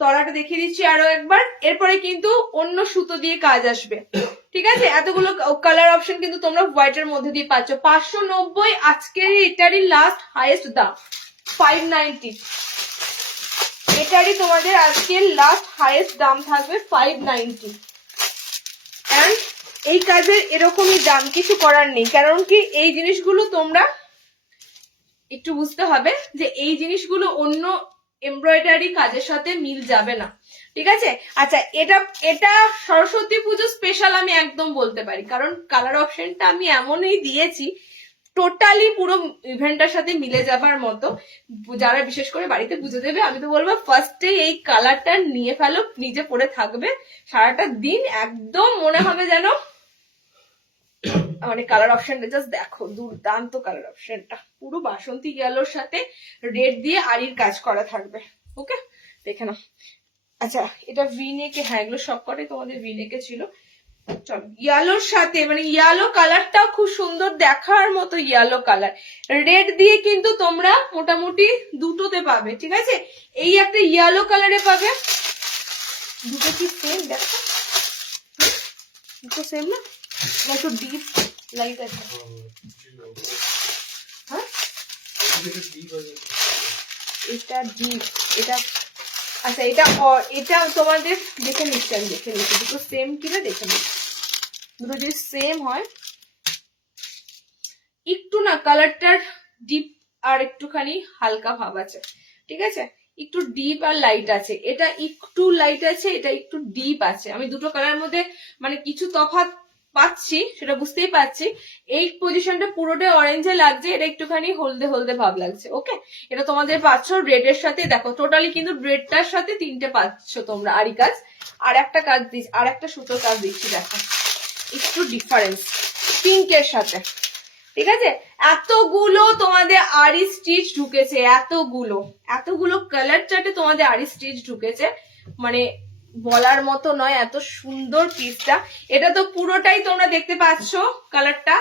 তলাটা দেখিয়ে দিচ্ছি আরো একবার, এরপরে কিন্তু অন্য সুতো দিয়ে কাজ আসবে, ঠিক আছে। এতগুলো কালার অপশন কিন্তু তোমরা হোয়াইটের মধ্যে দিয়ে পাচ্ছ। 590 আজকের এটারই লাস্ট হাইয়েস্ট দাম, 590 এটারই তোমাদের আজকের লাস্ট হাইয়েস্ট দাম থাকবে 590। এন্ড এই কাজের এরকমই দাম, কিছু করার নেই, কারণ কি এই জিনিসগুলো তোমরা একটু বুঝতে হবে যে এই জিনিসগুলো অন্য এমব্রয়ডারি কাজের সাথে মিল যাবে না, ঠিক আছে। আচ্ছা এটা সরস্বতী পুজো স্পেশাল আমি একদম বলতে পারি, কারণ কালার অপশনটা আমি এমনই দিয়েছি টোটালি পুরো ইভেন্টটার সাথে মিলে যাবার মতো। যারা বিশেষ করে বাড়িতে পুজো দেবে আমি তো বলবো ফার্স্টে এই কালারটা নিয়ে ফেলো, নিজে পরে থাকবে সারাটা দিন, একদম মনে হবে যেন মানে কালার অপশনটা জাস্ট দেখো, দুর্দান্ত কালার অপশনটা, পুরো বাসন্তী ইয়েলোর সাথে রেড দিয়ে আড়ির কাজ করা থাকবে। ওকে, দেখে নাও। আচ্ছা এটা ভিনেকে, হ্যাঁ এগুলো সবকটাই তোমাদের ভিনেকে ছিল। চলো ইয়েলোর সাথে, মানে ইয়েলো কালারটাও খুব সুন্দর দেখার মতো ইয়েলো কালার, রেড দিয়ে কিন্তু তোমরা মোটামুটি দুটোতে পাবে, ঠিক আছে। এই একটা ইয়েলো কালারে পাবে, দুটো কি সেম দেখো, দুটো সেম না, একটু ডিপ লাইট আছে, হ্যাঁ এটা ডিপ, এটা আচ্ছা এটা তোমাদের দেখে নিচ্ছি, আমি দেখে নিচ্ছি দুটো সেম কিনা দেখে নিচ্ছি। দুটো যদি সেম হয় একটু না কালারটার ডিপ আর একটুখানি হালকা ভাব আছে, ঠিক আছে, একটু ডিপ আর লাইট আছে, এটা একটু লাইট আছে, এটা একটু ডিপ আছে। আমি দুটো কালার মধ্যে মানে কিছু তফাৎ পাচ্ছি সেটা বুঝতেই পারছি। এই পজিশনটা পুরোটাই অরেঞ্জে লাগছে, এটা একটুখানি হলদে হলদে ভাব লাগছে। ওকে, এটা তোমাদের পাচ্ছ রেড এর সাথে, দেখো টোটালি কিন্তু রেডটার সাথে তিনটে পাচ্ছ তোমরা আরি কাজ, আর একটা কাজ দিচ্ছি, আর একটা সুতোর কাজ দিচ্ছি, দেখো একটু ডিফারেন্স পিঙ্কের সাথে, ঠিক আছে। এতগুলো তোমাদের আরি স্টিচ ঢুকেছে, এতগুলো কালার চার্টে তোমাদের আরি স্টিচ ঢুকেছে, মানে বলার মতো নয়, এত সুন্দর পিসটা। এটা তো পুরোটাই তোমরা দেখতে পাচ্ছ কালারটা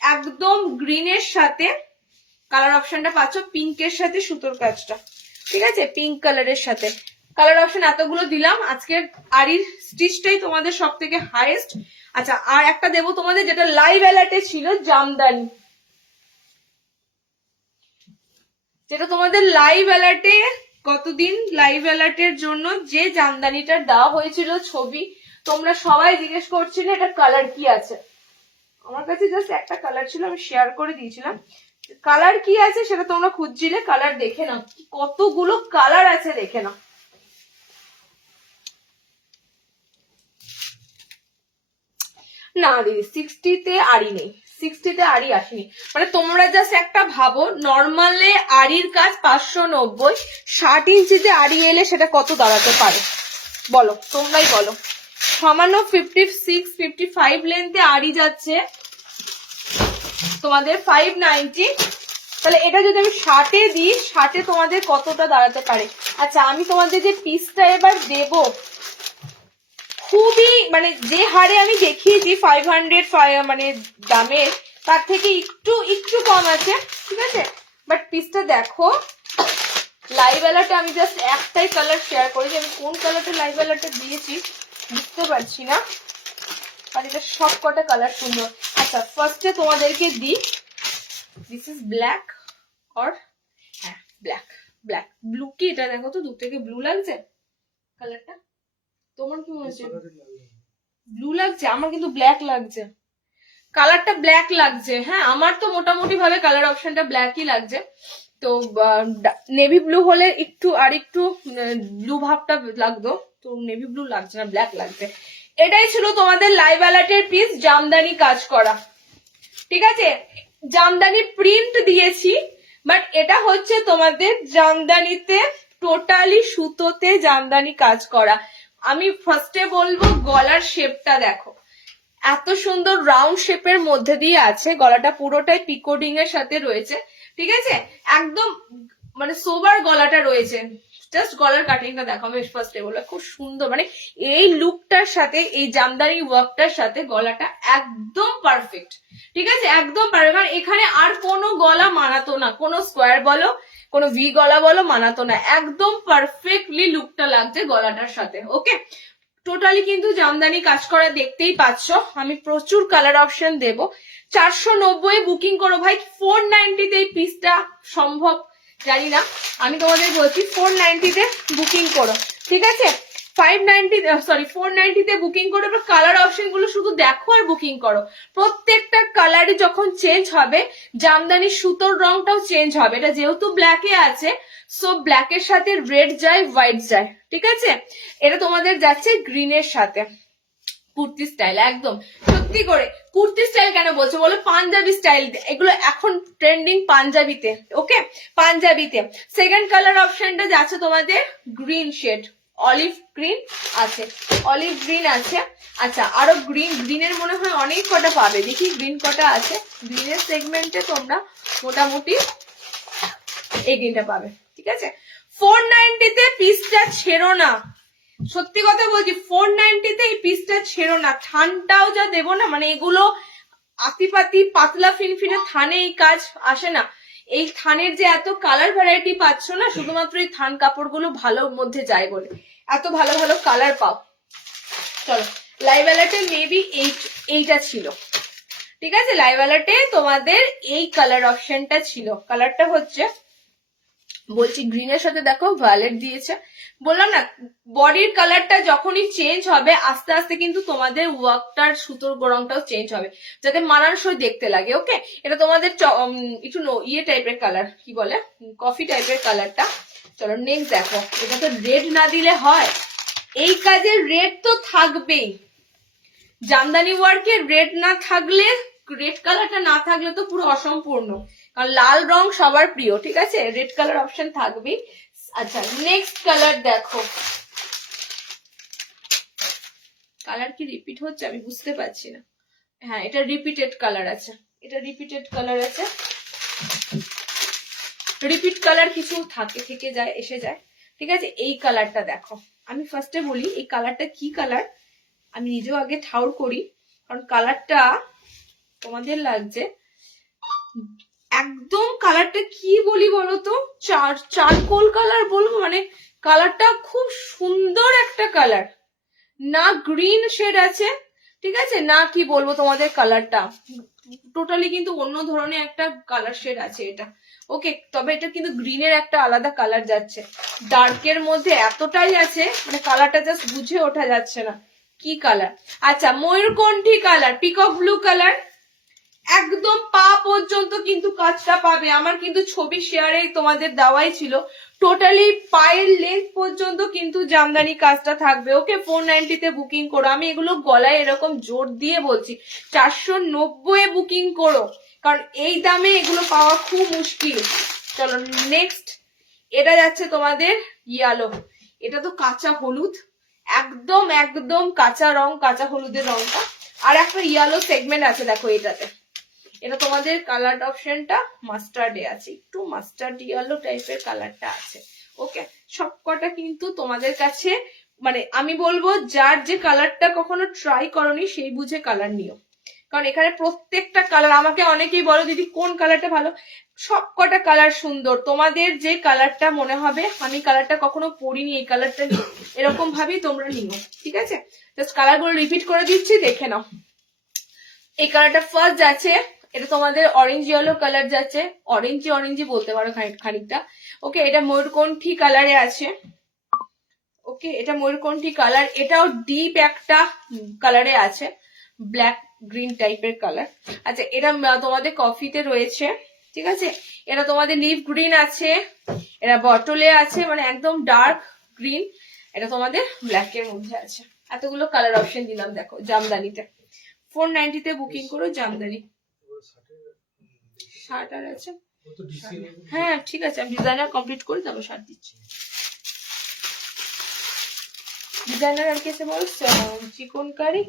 একদম গ্রিনের সাথে, কালার অপশনটা পাচ্ছ পিঙ্কের সাথে সুতোর কাজটা, ঠিক আছে, পিঙ্ক কালারের সাথে কালার অপশন এতগুলো দিলাম। আজকের আরির স্টিচটাই তোমাদের সব থেকে হাইয়েস্ট। আচ্ছা আর একটা দেবো তোমাদের, যেটা লাইভ অ্যালার্টে ছিল, জামদানি, যেটা তোমাদের লাইভ অ্যালার্টে কতদিন লাইভ অ্যালার্টের জন্য যে জামদানিটা দেওয়া হয়েছিল ছবি, তোমরা সবাই জিজ্ঞেস করছিলে এটা কালার কি আছে, আমার কাছে জাস্ট একটা কালার ছিল, আমি শেয়ার করে দিয়েছিলাম, কালার কি আছে সেটা তোমরা খুঁজছিলে, কালার দেখে নাও কতগুলো কালার আছে, দেখে নাও। না দিদি 60-তে আড়ি নেই, 60-তে আড়ি আসেনি, মানে তোমরা জাস্ট একটা ভাবো নর্মালে আড়ির কাজ 590, 60 ইঞ্চিতে আড়ি এলে সেটা কত দাঁড়াতে পারে বলো, তোমরাই বলো। সামান্য 56-55 লেন্থে আড়ি যাচ্ছে তোমাদের 590, তাহলে এটা যদি আমি 60-এ দিই, 60-এ তোমাদের কতটা দাঁড়াতে পারে। আচ্ছা আমি তোমাদের যে পিসটা এবার দেবো খুবই, মানে যে হারে আমি দেখিয়েছি 500 মানে দামের, তার থেকে একটু কম আছে, ঠিক আছে, বাট পিসটা দেখো লাইভ অ্যালার্টে আমি জাস্ট একটাই কালার শেয়ার করেছি, আমি কোন কালারটা লাইভ অ্যালার্টে দিয়েছি বুঝতে পারছি না, আর এটা সব কটা কালার সুন্দর। আচ্ছা ফার্স্টে তোমাদেরকে দিই, দিস ইজ ব্ল্যাক অর হ্যাঁ ব্ল্যাক, ব্ল্যাক ব্লু কি এটা দেখো তো, দূর থেকে ব্লু লাগছে কালারটা, তোমার কি মনে হচ্ছে ব্লু লাগছে? আমার কিন্তু ব্ল্যাক লাগছে, কালারটা ব্ল্যাক লাগছে। হ্যাঁ আমার তো মোটামুটি ভাবে কালার অপশনটা ব্ল্যাকই লাগছে, তো নেভি ব্লু হলে একটু আর একটু ব্লু ভাবটা লাগতো, তো নেভি ব্লু লাগছে না, ব্ল্যাক লাগছে। এটাই ছিল তোমাদের লাইভ অ্যালার্টের পিস, জামদানি কাজ করা, ঠিক আছে? জামদানি প্রিন্ট দিয়েছি, বাট এটা হচ্ছে তোমাদের জামদানিতে টোটালি সুতোতে জামদানি কাজ করা। আমি ফার্স্টে বলবো গলার শেপটা দেখো, এত সুন্দর রাউন্ড শেপের মধ্যে দিয়ে আছে, গলাটা পুরোটাই পিকোডিং এর সাথে রয়েছে, ঠিক আছে? একদম মানে সোবার গলাটা রয়েছে, জাস্ট গলার কাটিংটা দেখো, আমি ফার্স্টে বলবো খুব সুন্দর, মানে এই লুকটার সাথে এই জামদানি ওয়ার্কটার সাথে গলাটা একদম পারফেক্ট, ঠিক আছে? একদম পারফেক্ট, কারণ এখানে আর কোনো গলা মানাতো না, কোনো স্কোয়ার বলো কোনো ভি গলা বলো মানাতো না, একদম পারফেক্টলি লুকটা লাগছে গলাটার সাথে। ওকে, টোটালি কিন্তু জামদানি কাজ করা দেখতেই পাচ্ছ। আমি প্রচুর কালার অপশন দেব, 490 বুকিং করো ভাই, 490 তে এই পিসটা সম্ভব জানি না, আমি তোমাদের বলছি 490 তে বুকিং করো, ঠিক আছে? 490 তে বুকিং করো। এবার কালার অপশন গুলো শুধু দেখো আর বুকিং করো, প্রত্যেকটা কালারই যখন চেঞ্জ হবে জামদানি সুতোর রংটাও চেঞ্জ হবে। এটা যেহেতু ব্ল্যাকে আছে, সো ব্ল্যাকের সাথে রেড যায়, হোয়াইট যায়, ঠিক আছে? এটা তোমাদের যাচ্ছে গ্রিনের সাথে, কুর্তি স্টাইল একদম। সত্যি করে কুর্তি স্টাইল কেন বলছো বলো, পাঞ্জাবি স্টাইল, এগুলো এখন ট্রেন্ডিং পাঞ্জাবিতে। ওকে, পাঞ্জাবিতে সেকেন্ড কালার অপশনটা যাচ্ছে তোমাদের গ্রিন শেড, অলিভ গ্রিন আছে, অলিভ গ্রিন আছে। আচ্ছা আরো গ্রিনের মনে হয় অনেক কটা পাবে, দেখি গ্রিন কটা আছে। গ্রিনের সেগমেন্টে তোমরা মোটামুটি এই গ্রিনটা পাবে, ঠিক আছে? 490 তে পিসটা ছেড়ো না, সত্যি কথা বলছি 490 তে এই পিসটা ছেড়ো না। থানটাও যা দেবো না, মানে এগুলো আতিপাতি পাতলা ফিনফিনে থানে এই কাজ আসে না, এই থানের যে এত কালার ভ্যারাইটি পাচ্ছ না, শুধুমাত্র এই থান কাপড়গুলো ভালোর মধ্যে যায় বলে এত ভালো ভালো কালার পাও। চলো লাইভ অ্যালার্টে মেবি এইটা ছিল, ঠিক আছে? লাইভ অ্যালার্টে তোমাদের এই কালার অপশনটা ছিল, কালারটা হচ্ছে বলছি গ্রিনের সাথে দেখো ভায়োলেট দিয়েছে, বললাম না বডির কালারটা যখনই চেঞ্জ হবে আস্তে আস্তে কিন্তু তোমাদের ওয়ার্কটার সুতোর রংটাও চেঞ্জ হবে, যাতে মানানসই দেখতে লাগে। ওকে, এটা তোমাদের একটু ইয়ে টাইপের কালার, কি বলে কফি টাইপের কালারটা। চলো নেক্সট দেখো, এটা তো রেড না দিলে হয়, এই কাজে রেড তো থাকবেই, জামদানি ওয়ার্কে রেড না থাকলে, রেড কালারটা না থাকলে তো পুরো অসম্পূর্ণ, কারণ লাল রং সবার প্রিয়, ঠিক আছে? রেড কালার অপশন থাকবেই। আচ্ছা নেক্সট কালার দেখো, কালার কি রিপিট হচ্ছে আমি বুঝতে পারছি না, হ্যাঁ এটা রিপিটেড কালার আছে, এটা রিপিটেড কালার আছে, রিপিট কালার কিছু থাকে থেকে যায় এসে যায়, ঠিক আছে? এই কালারটা দেখো, আমি ফার্স্টে বলি এই কালারটা কি কালার, আমি নিজেও আগে ঠাউর করি, কারণ কালারটা তোমাদের লাগছে একদম, কালারটা কি বলি বলতো, চারকোল কালার বলবো, মানে কালারটা খুব সুন্দর একটা কালার, না গ্রিন শেড আছে, ঠিক আছে, না কি বলবো তোমাদের কালারটা টোটালি কিন্তু অন্য ধরনের একটা কালার শেড আছে এটা। ওকে, তবে এটা কিন্তু গ্রিনের একটা আলাদা কালার যাচ্ছে, ডার্কের মধ্যে এতটাই আছে, মানে কালারটা জাস্ট বুঝে ওঠা যাচ্ছে না কি কালার। আচ্ছা ময়ূরকণ্ঠী কালার, পিকক ব্লু কালার, একদম পা পর্যন্ত কিন্তু কাজটা পাবে, আমার কিন্তু ছবি শেয়ারে তোমাদের দেওয়াই ছিল, টোটালি পায়ের লেন্থ পর্যন্ত কিন্তু জামদানি কাজটা থাকবে। ওকে, 490 তে বুকিং করো, আমি এগুলো গলায় এরকম জোর দিয়ে বলছি 490 বুকিং করো, কারণ এই দামে এগুলো পাওয়া খুব মুশকিল। চলো নেক্সট, এটা যাচ্ছে তোমাদের ইয়ালো, এটা তো কাঁচা হলুদ, একদম একদম কাঁচা রং, কাঁচা হলুদের রংটা, আর একটা ইয়ালো সেগমেন্ট আছে দেখো এটাতে, এটা তোমাদের কালার অপশনটা মাস্টার্ডে আছে, একটু মাস্টার্ড ইয়েলো টাইপের কালারটা আছে। ওকে, সবকটা কিন্তু তোমাদের কাছে, মানে আমি বলবো যার যে কালারটা কখনো ট্রাই করনি সেই বুঝে কালার নিও, কারণ এখানে প্রত্যেকটা কালার, আমাকে অনেকেই বলো দিদি কোন কালারটা ভালো, সব কটা কালার সুন্দর, তোমাদের যে কালারটা মনে হবে আমি কালারটা কখনো পরিনি এই কালারটা নিয়ে, এরকম ভাবেই তোমরা নিও, ঠিক আছে? জাস্ট কালারগুলো রিপিট করে দিচ্ছি, দেখে নাও। এই কালারটা ফার্স্ট যাচ্ছে, এটা তোমাদের অরেঞ্জ ইয়েলো কালার যাচ্ছে, অরেঞ্জি বলতে পারো খানিকটা। ওকে, এটা ময়ূরকণ্ঠী কালারে আছে। ওকে, এটা ময়ূরকণ্ঠী কালার, এটাও ডিপ একটা কালারে আছে, ব্ল্যাক গ্রিন টাইপের কালার। আচ্ছা, এটা তোমাদের কফিতে রয়েছে, ঠিক আছে? এটা তোমাদের লিভ গ্রিন আছে, এটা বটলে আছে, মানে একদম ডার্ক গ্রিন, এটা তোমাদের ব্ল্যাক এর মধ্যে আছে। এতগুলো কালার অপশন দিলাম, দেখো জামদানিতে 490 তে বুকিং করো জামদানি। শার্ট আর আছে, হ্যাঁ ঠিক আছে, আমি ডিজাইনার কমপ্লিট করে তারপর শার্ট দিচ্ছি। ডিজাইনার আর কেসে বল, চিকনকারি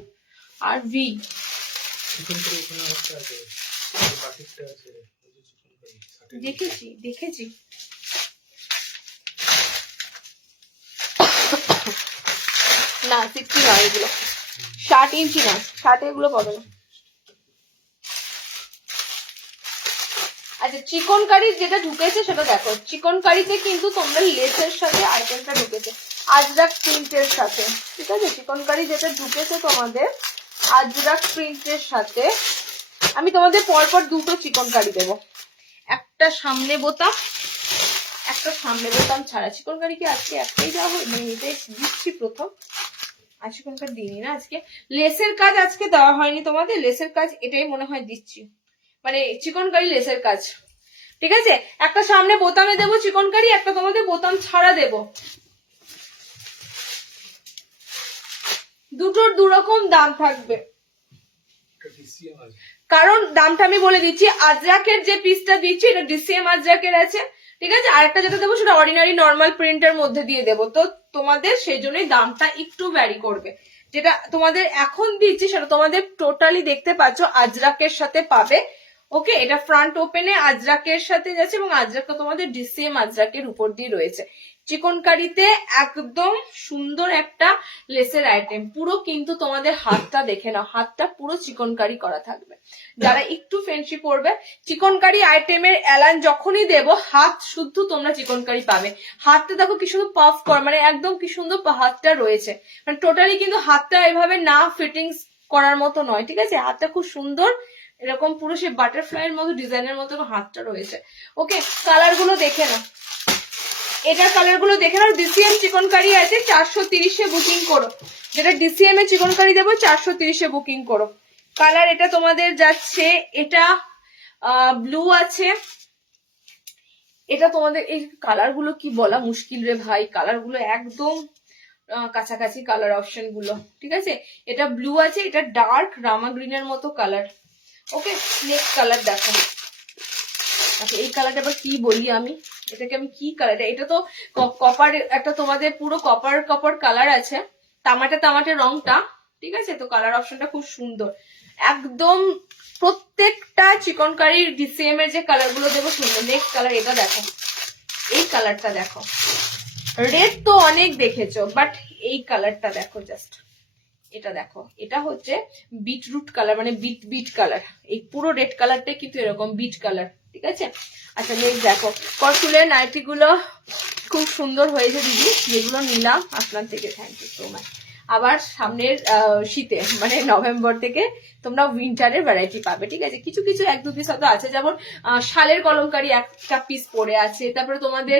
আর ভি দেখেছি না, 60 নয় এগুলো, 60 ইঞ্চি না, 60 এগুলো পাবে না। আচ্ছা, চিকনকারি যেটা ঢুকেছে সেটা দেখো, চিকনকারিতে কিন্তু তোমরা লেসের সাথে আইটেমটা ঢুকেছে, আজরাক প্রিন্টের সাথে, ঠিক আছে? চিকনকারি যেটা ঢুকেছে তোমাদের আজরাক প্রিন্টের সাথে। আমি তোমাদের পরপর দুটো চিকনকারি দেবো, একটা সামনে বোতাম, একটা সামনে বোতাম ছাড়া। চিকনকারি কি আজকে একটাই দেওয়া হয়, মানে এটাই দিচ্ছি প্রথম, আর চিকনকারি দিইনি না আজকে। লেসের কাজ আজকে দেওয়া হয়নি তোমাদের, লেসের কাজ এটাই মনে হয় দিচ্ছি, মানে চিকনকারি লেসের কাজ, ঠিক আছে? একটা সামনে বোতামে দেবো চিকনকারি, একটা তোমাদের বোতাম ছাড়া দেবো। দুটোর দুরকম দাম থাকবে, কারণ দামটা আমি বলে দিচ্ছি। আজরাকের যে পিসটা দিচ্ছি এটা ডিসিএম আজরাকের আছে, ঠিক আছে? আর একটা যেটা দেবো সেটা অর্ডিনারি নর্মাল প্রিন্টের মধ্যে দিয়ে দেবো, তো তোমাদের সেই জন্যই দামটা একটু ভ্যারি করবে। যেটা তোমাদের এখন দিচ্ছি সেটা তোমাদের টোটালি দেখতে পাচ্ছ আজরাকের সাথে পাবে। ওকে, এটা ফ্রন্ট ওপেনে আজরাকের সাথে যাচ্ছে এবং আজরাকটা তোমাদের ডিসিএম আজরাকের উপর দিয়ে রয়েছে। চিকনকারিতে একদম সুন্দর একটা লেসের আইটেম, পুরো কিন্তু তোমাদের হাতটা দেখে নাও, হাতটা পুরো চিকনকারি করা থাকবে। যারা একটু ফ্যান্সি পড়বে, চিকনকারি আইটেমের এলান যখনই দেব হাত শুদ্ধ তোমরা চিকনকারি পাবে। হাতটা দেখো কি সুন্দর পাফ কর, মানে একদম কি সুন্দর হাতটা রয়েছে, মানে টোটালি কিন্তু হাতটা এভাবে না ফিটিংস করার মতো নয়, ঠিক আছে? হাতটা খুব সুন্দর, এরকম পুরো সে বাটারফ্লাই এর মতো ডিজাইনের মতো হাতটা রয়েছে। ওকে, কালার গুলো দেখে নাও, এটার কালার গুলো দেখে নাও। ডিসিএম চিকনকারি আছে 430 বুকিং করো, যেটা ডিসিএম এ চিকনকারি দেবো 430 বুকিং করো। কালার এটা তোমাদের যাচ্ছে, এটা ব্লু আছে, এটা তোমাদের এই কালার গুলো কি বলা মুশকিল রে ভাই, কালার গুলো একদম কাছাকাছি কালার অপশন গুলো, ঠিক আছে? এটা ব্লু আছে, এটা ডার্ক রামা গ্রিনের মতো কালার। ওকে, নেক্সট কালার দেখো। আচ্ছা, এই কালারটা আবার কি বলি আমি, এটাকে আমি কি কালার, এটা তো কপার, একটা তোমাদের পুরো কপার কালার আছে, তামাটে রংটা, ঠিক আছে? তো কালার অপশনটা খুব সুন্দর, একদম প্রত্যেকটা চিকনকারির ডিসিএম এর যে কালার গুলো দেবো সুন্দর। নেক্সট কালার এটা দেখো, এই কালারটা দেখো, রেড তো অনেক দেখেছো, বাট এই কালারটা দেখো জাস্ট, এটা দেখো, এটা হচ্ছে বিটরুট কালার, মানে বিট কালার, এই পুরো রেড কালারটা কিন্তু এরকম বিট কালার, ঠিক আছে? আচ্ছা, নেক্সট দেখো, কটুলের নাইটি গুলো খুব সুন্দর হয়েছে দিদি, যেগুলো নিলাম আপনার থেকে, থ্যাংক ইউ সো মাচ। আবার সামনের শীতে মানে নভেম্বর থেকে তোমরা উইন্টারের ভ্যারাইটি পাবে, ঠিক আছে? কিছু কিছু এক দু পিস হয়তো আছে, যেমন শালের কলমকারি একটা পিস পড়ে আছে, তারপরে তোমাদের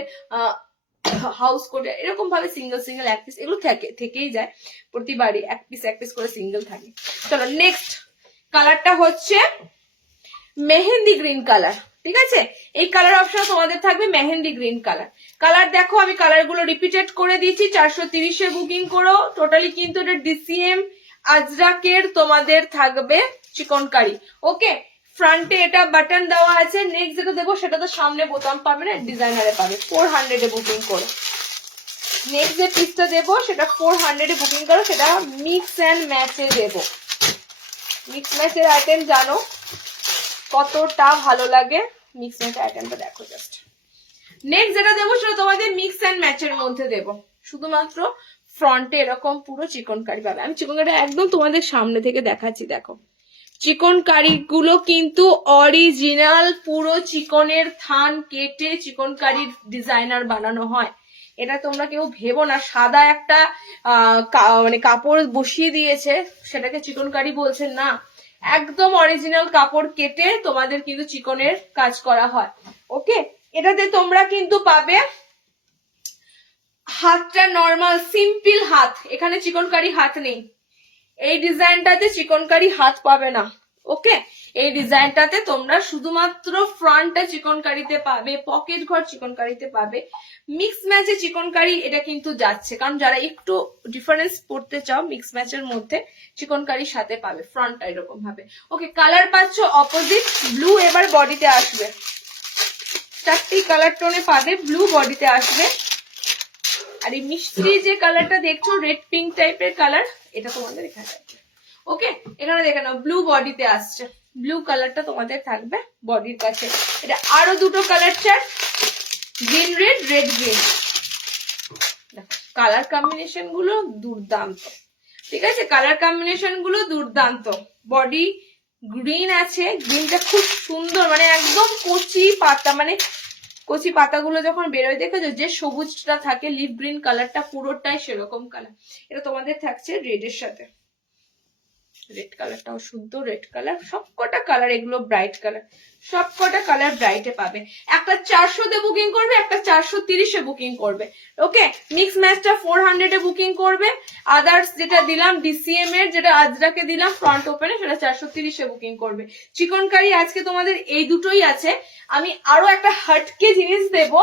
হাউস কোটে এরকম ভাবে সিঙ্গেল এক পিস, এগুলো থেকেই যায় প্রতিবারই, এক পিস করে সিঙ্গেল থাকে। চলো নেক্সট কালারটা হচ্ছে মেহেন্দি গ্রিন কালার, ঠিক আছে? এই কালার অপশন তোমাদের থাকবে মেহেন্দি গ্রিন কালার। কালার দেখো, আমি কালার গুলো রিপিটেড করে দিচ্ছি, 430 বুকিং করো। টোটালি কিন্তু এটা ডিসিএম আজরাকের তোমাদের থাকবে চিকনকারি। ওকে, ফ্রন্টে এটা বাটন দেওয়া আছে। নেক্সট যেটা দেবো সেটা তো সামনে বোতাম পাবে না, ডিজাইনারে পাবে। 400 বুকিং করো। নেক্সট যে পিসটা দেবো সেটা 400 বুকিং করো, সেটা মিক্স অ্যান্ড ম্যাচে দেবো। মিক্স ম্যাচের আইটেম জানো কতটা ভালো লাগে, মিক্স ম্যাচ আইটেমটা দেখো জাস্ট। নেক্সট যেটা দেবো সেটা তোমাদের মিক্স অ্যান্ড ম্যাচের মধ্যে দেবো, শুধুমাত্র ফ্রন্টে এরকম পুরো চিকনকারি পাবে। আমি চিকনকারি একদম তোমাদের সামনে থেকে দেখাচ্ছি, দেখো চিকন কারি গুলো কিন্তু অরিজিনাল পুরো চিকনের থান কেটে চিকন কারির ডিজাইনার বানানো হয়। এটা তোমরা কেউ ভেবো না সাদা একটা মানে কাপড় বসিয়ে দিয়েছে সেটাকে চিকন কারি বলছেন না, একদম অরিজিনাল কাপড় কেটে তোমাদের কিন্তু চিকনের কাজ করা হয়। ওকে, এটাতে তোমরা কিন্তু পাবে হাতটা নর্মাল সিম্পল হাত, এখানে চিকনকারি হাত নেই। এই ডিজাইনটাতে চিকনকারি হাত পাবে না। ওকে, এই ডিজাইনটাতে তোমরা শুধুমাত্র ফ্রন্টটা চিকনকারিতে পাবে, পকেট ঘর চিকনকারিতে পাবে, মিক্স ম্যাচে চিকনকারি এটা কিন্তু যাচ্ছে, কারণ যারা একটু ডিফারেন্স পড়তে চাও মিক্স ম্যাচের মধ্যে চিকনকারির সাথে পাবে ফ্রন্টটা এরকম ভাবে। ওকে, কালার পাচ্ছ অপোজিট, ব্লু এবার বডিতে আসবে, চারটি কালার টোনে পাবে, ব্লু বডিতে আসবে। আর এই মিষ্টি যে কালারটা দেখছো রেড পিঙ্ক টাইপের কালার, এটা তোমাদের এখানে থাকবে। ওকে, এখানে দেখে নাও ব্লু বডিতে আসছে, ব্লু কালারটা তোমাদের থাকবে বডির কাছে। এটা আরো দুটো colour chart, green red, red green. Colour combination গুলো দুর্দান্ত, ঠিক আছে, কালার কম্বিনেশন গুলো দুর্দান্ত। বডি গ্রিন আছে, গ্রিনটা খুব সুন্দর, মানে একদম কচি পাতা, মানে কচি পাতাগুলো যখন বেরোয় দেখেছো যে সবুজটা থাকে লিভ গ্রিন কালারটা পুরোটাই সেরকম কালার। এটা তোমাদের থাকছে রেড এর সাথে, রেড কালারটাও শুদ্ধ রেড কালার, সবকটা কালার এগুলো ব্রাইট কালার, সবকটা কালার ব্রাইটে পাবে। একটা 400 তে বুকিং করবে, একটা 430 এ বুকিং করবে। ওকে, মিক্স ম্যাচটা 400 এ বুকিং করবে, আদার্স যেটা দিলাম ডিসিএম এর যেটা আজরাকে দিলাম ফ্রন্ট ওপেনে সেটা 430 এ বুকিং করবে। চিকন কারি আজকে তোমাদের এই দুটোই আছে। আমি আরো একটা হাটকে জিনিস দেব,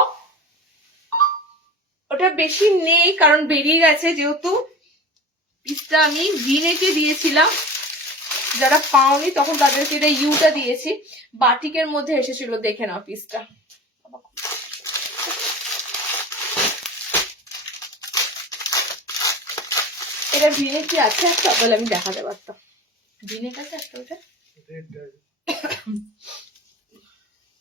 ওটা বেশি নেই কারণ বেরিয়ে গেছে, যেহেতু পিসটা আমি ভিনেকে দিয়েছিলাম, যারা পাওনি তখন তাদেরকে এটা ইউটা দিয়েছি, বাটিকের মধ্যে এসেছিল, দেখে নাও পিসটা। এটা ভিনে কি আছে একটা, বলে আমি দেখাতে পারতাম, ভিনে কাছে একটা ওটা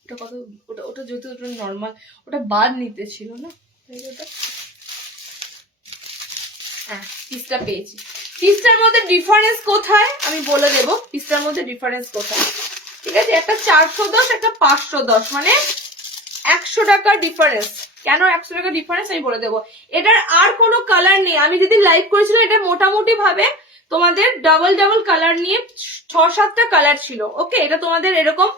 ওটা কত, ওটা ওটা যেহেতু ওটা নর্মাল, ওটা বাদ নিতে ছিল না, হ্যাঁ পিসটা পেয়েছি। পিসটার মধ্যে ডিফারেন্স কোথায় আমি বলে দেবো, পিসটার মধ্যে ডিফারেন্স কোথায়, ঠিক আছে, একটা 410 একটা 510, মানে 100 টাকার ডিফারেন্স। কেন 100 টাকা ডিফারেন্স আমি বলে দেবো। এটার আর কোনো কালার নেই, আমি যদি লাইভ করেছিলাম এটা মোটামুটি ভাবে তোমাদের ডাবল ডাবল কালার নিয়ে 6-7টা কালার ছিল। ওকে, এটা তোমাদের এরকম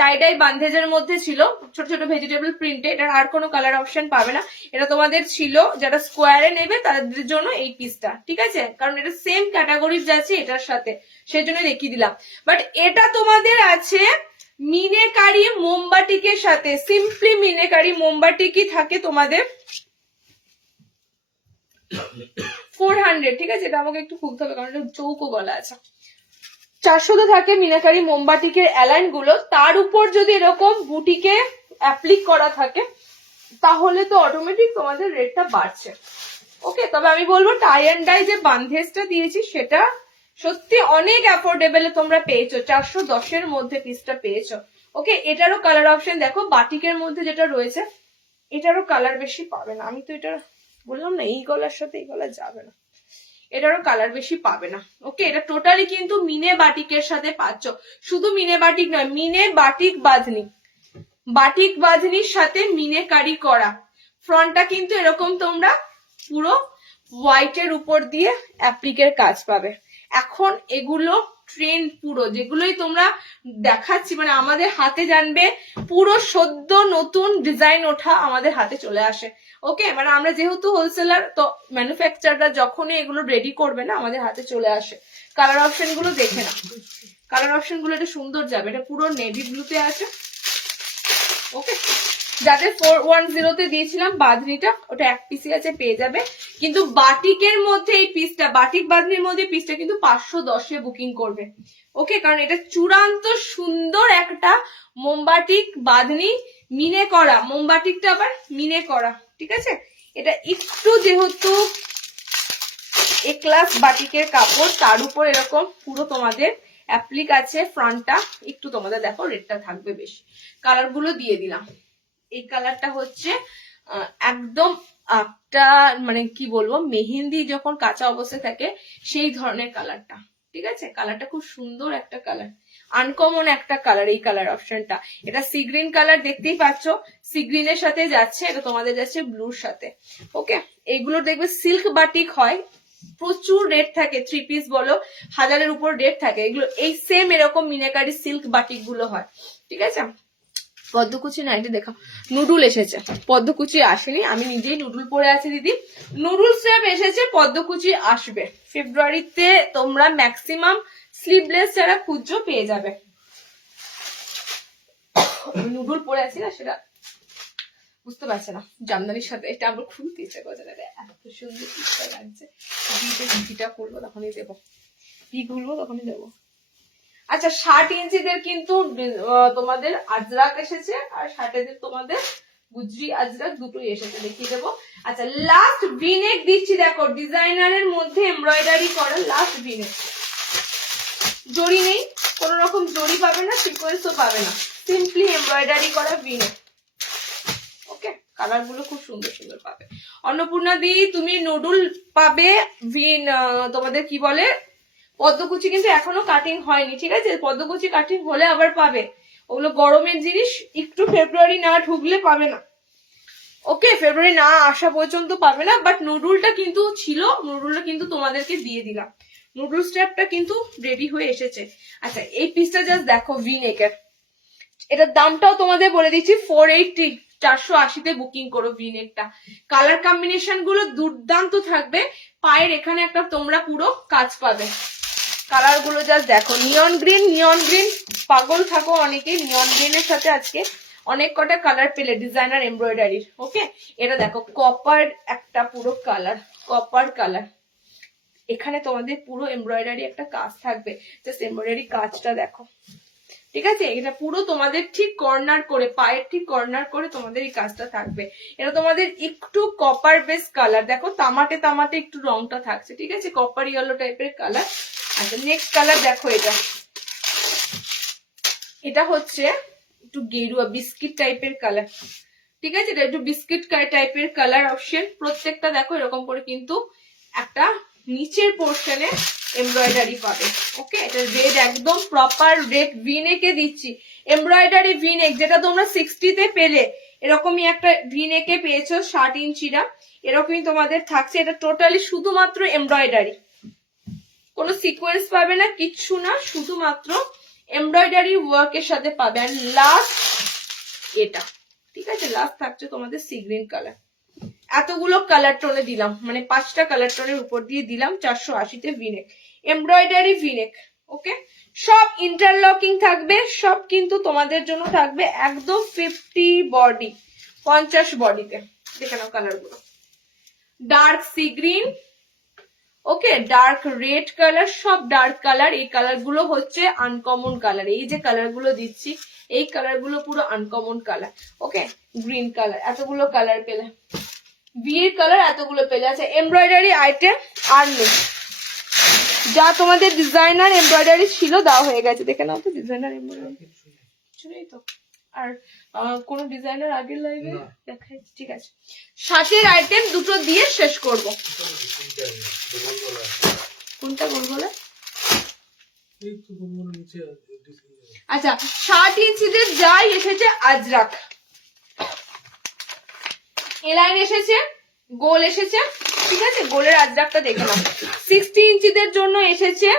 টাইডাই বান্ধেজের মধ্যে ছিল, ছোট ছোট ভেজিটেবল প্রিন্টে, এটার আর কোনো কালার অপশন পাবে না। এটা তোমাদের ছিল যারা স্কোয়ারে নেবে তাদের জন্য এই পিসটা, ঠিক আছে, কারণ এটা সেম ক্যাটাগরির যাচ্ছে এটার সাথে, সেই জন্য দেখিয়ে দিলাম। বাট এটা তোমাদের আছে মিনেকারি মোমবাটিকের সাথে, সিম্পলি মিনেকারি মোমবাটিকই থাকে তোমাদের 400, ঠিক আছে, এটা আমাকে একটু খুলতে হবে কারণ এটা চৌকো গলা আছে। 400 থাকে মিনাকারি মোমবাটিকের অ্যালাইন গুলো, তার উপর যদি এরকম বুটিকে অ্যাপ্লিক করা থাকে তাহলে তো অটোমেটিক তোমাদের রেটটা বাড়ছে। ওকে, তবে আমি বলবো টাই অ্যান্ড ডাই যে বান্ধেজটা দিয়েছি সেটা সত্যি অনেক অ্যাফোর্ডেবল তোমরা পেয়েছো, 410 মধ্যে পিসটা পেয়েছো। ওকে, এটারও কালার অপশন দেখো, বাটিকের মধ্যে যেটা রয়েছে এটারও কালার বেশি পাবে না, আমি তো এটা বললাম না এই গলার সাথে এই গলা যাবে না, এটারও কালার বেশি পাবে না। ওকে, এটা টোটালি কিন্তু মিনে বাটিকের সাথে পাচ্ছ, শুধু মিনে বাটিক নয়, মিনে বাটিক বাঁধনি, বাটিক বাঁধনির সাথে মিনে কারি করা। ফ্রন্টটা কিন্তু এরকম তোমরা পুরো হোয়াইটের উপর দিয়ে অ্যাপ্লিকের কাজ পাবে। এখন এগুলো ট্রেন্ড পুরো, যেগুলোই তোমরা দেখাচ্ছি মানে আমাদের হাতে জানবে পুরো সদ্য নতুন ডিজাইন ওঠা আমাদের হাতে চলে আসে। ওকে, মানে আমরা যেহেতু হোলসেলার তো ম্যানুফ্যাকচাররা যখনই এগুলো রেডি করবে না আমাদের হাতে চলে আসে। কালার অপশন গুলো দেখে না, কালার অপশন গুলো এটা সুন্দর যাবে, এটা পুরো নেভি ব্লুতে আছে। ওকে, যাদের 410 তে দিয়েছিলাম বাঁধনিটা ওটা এক পিসই আছে, পেয়ে যাবে। কিন্তু বাটিকের মধ্যে এই পিসটা, বাটিক বাঁধনির মধ্যে পিসটা কিন্তু 510 বুকিং করবে। ওকে, কারণ এটা চূড়ান্ত সুন্দর একটা মোমবাটিক বাঁধনি, মিনে করা, মোমবাটিকটা আবার মিনে করা, ঠিক আছে। এটা একটু যেহেতু এ ক্লাস বাটিকের কাপড়, তার উপর এরকম পুরো তোমাদের অ্যাপ্লিক আছে, ফ্রন্টটা একটু তোমাদের দেখো রেটটা থাকবে বেশি। কালার গুলো দিয়ে দিলাম, এই কালারটা হচ্ছে একদম একটা মানে কি বলবো মেহেন্দি যখন কাঁচা অবস্থায় থাকে সেই ধরনের কালারটা, ঠিক আছে, কালারটা খুব সুন্দর একটা কালার, আনকমন একটা কালার এই কালার অপশনটা। এটা সি গ্রিন কালার, দেখতেই পাচ্ছ সি গ্রিনের সাথে যাচ্ছে, এটা তোমাদের যাচ্ছে ব্লুর সাথে। ওকে, এইগুলো দেখবে সিল্ক বাটিক হয়, প্রচুর রেট থাকে, 3 পিস বলো 1000-এর উপর রেট থাকে এগুলো। এই সেম এরকম মিনাকারি সিল্ক বাটিক গুলো হয়, ঠিক আছে। পদ্মকুচি না, এটা দেখো নুডুল এসেছে, পদ্মকুচি আসেনি, আমি নিজেই নুডুল পরে আছি দিদি। নুডুল স্ট্র্যাপ এসেছে, পদ্মকুচি আসবে ফেব্রুয়ারিতে। তোমরা ম্যাক্সিমাম স্লিভলেস যারা খুঁজছো পেয়ে যাবে। নুডুল পরে আছি না, সেটা বুঝতে পারছে না, জামদানির সাথে এটা আমরা খুলতে ইচ্ছে করছে না, এত সুন্দর ইচ্ছা লাগছে। ভিটা করবো তখনই দেবো, ভি খুলবো তখনই দেবো। আচ্ছা 60 ইঞ্চিদের কিন্তু তোমাদের আজরাক এসেছে, আর 60 তোমাদের গুজরি আজরাক দুটোই এসেছে, দেখিয়ে দেবো। আচ্ছা লাস্ট ভিনেক দিচ্ছি, দেখো ডিজাইনারের মধ্যে এমব্রয়ডারি করা লাস্ট ভিনেক, জড়ি নেই, কোন রকম জড়ি পাবে না, সিকোয়েন্সও পাবে না, সিম্পলি এমব্রয়ডারি করা ভিনেক। ওকে, কালার গুলো খুব সুন্দর সুন্দর পাবে। অন্নপূর্ণা দি তুমি নুডুল পাবে, তোমাদের কি বলে পদ্মকুচি কিন্তু এখনো কাটিং হয়নি, ঠিক আছে, পদ্মকুচি কাটিং হলে আবার পাবে, ওগুলো গরমের জিনিস, একটু ফেব্রুয়ারি না ঢুকলে পাবে না। ওকে, ফেব্রুয়ারি না আসা পর্যন্ত পাবে না, বাট নুডুলটা কিন্তু ছিল, নুডুলটা কিন্তু তোমাদেরকে দিয়ে দিলাম, নুডুল স্ট্র্যাপটা কিন্তু রেডি হয়ে এসেছে। আচ্ছা এই পিসটা জাস্ট দেখো ভি নেকের, এটার দামটাও তোমাদের বলে দিচ্ছি 480, 480-তে বুকিং করো ভি নেকটা। কালার কম্বিনেশন গুলো দুর্দান্ত থাকবে, পায়ের এখানে একটা তোমরা পুরো কাজ পাবে। কালার গুলো জাস্ট দেখো, নিয়ন গ্রিন পাগল থাকো অনেকে, নিয়ন গ্রিনের সাথে আজকে অনেক কটা কালার পেলে ডিজাইনার এমব্রয়ডারির। ওকে, এটা দেখো কপার একটা পুরো কালার, কপার কালার, এখানে তোমাদের পুরো এমব্রয়ডারি একটা কাজ থাকবে, জাস্ট এমব্রয়ডারি কাজটা দেখো, ঠিক আছে। এটা পুরো তোমাদের ঠিক কর্নার করে, পায়ের ঠিক কর্নার করে তোমাদের এই কাজটা থাকবে। এটা তোমাদের একটু কপার বেস কালার, দেখো তামাটে তামাটে একটু রংটা থাকছে, ঠিক আছে, কপার ইয়েলো টাইপের কালার। আচ্ছা নেক্সট কালার দেখো, এটা হচ্ছে একটু গেরুয়া বিস্কিট টাইপের কালার, ঠিক আছে, এটা একটু বিস্কিট টাইপের কালার অপশন। প্রত্যেকটা দেখো এরকম করে কিন্তু একটা নিচের পোর্শনে এমব্রয়ডারি পাবে। ওকে, এটা রেড, একদম প্রপার রেড ভিনেকে দিচ্ছি, এমব্রয়ডারি ভিনেক, যেটা তোমরা 60-তে পেলে এরকমই একটা ভিনেকে পেয়েছো 60 ইঞ্চিরা, এরকমই তোমাদের থাকছে। এটা টোটালি শুধুমাত্র এমব্রয়ডারি, কোনো সিকোয়েন্স পাবে না, কিচ্ছু না, শুধুমাত্র এমব্রয়ডারি ওয়ার্কের সাথে পাবে। আর লাস্ট এটা, ঠিক আছে, লাস্ট থাকছে তোমাদের সি গ্রিন কালার। এতগুলো কালার টোনে দিলাম, মানে 5টা কালার টোনের উপর দিয়ে দিলাম 480-তে ভিনেক, এমব্রয়ডারি ভিনেক। ওকে, সব ইন্টারলকিং থাকবে, সব কিন্তু তোমাদের জন্য থাকবে একদম 50 বডি, 50 বডিতে। দেখে নাও কালার গুলো, ডার্ক সি গ্রিন, ওকে, ডার্ক রেড কালার, সব ডার্ক কালার। এই কালার গুলো হচ্ছে আনকমন কালার, এই যে কালার গুলো দিচ্ছি এই কালার গুলো পুরো আনকমন কালার। ওকে, গ্রিন কালার, এতগুলো কালার পেলে, বিয়ের কালার এতগুলো পেলে। আছে এমব্রয়ডারি আইটেম আর নেই, যা তোমাদের ডিজাইনার এমব্রয়ডারি ছিল দেওয়া হয়ে গেছে, দেখে নাও তো ডিজাইনার এমব্রয়ডারি কিছু নেই তো। আর কোন ডিজাইনার আগের লাইভে দেখাই, ঠিক আছে। 60-এর আইটেম দুটো দিয়ে শেষ করব। কোনটা গোলগোলা? আচ্ছা 60 ইঞ্চিদের যাই এসেছে আজরাক, এলাইন এসেছে, গোল এসেছে, ঠিক আছে, গোলের আজরাকটা দেখে নাও। 60 ইঞ্চিদের জন্য এসেছে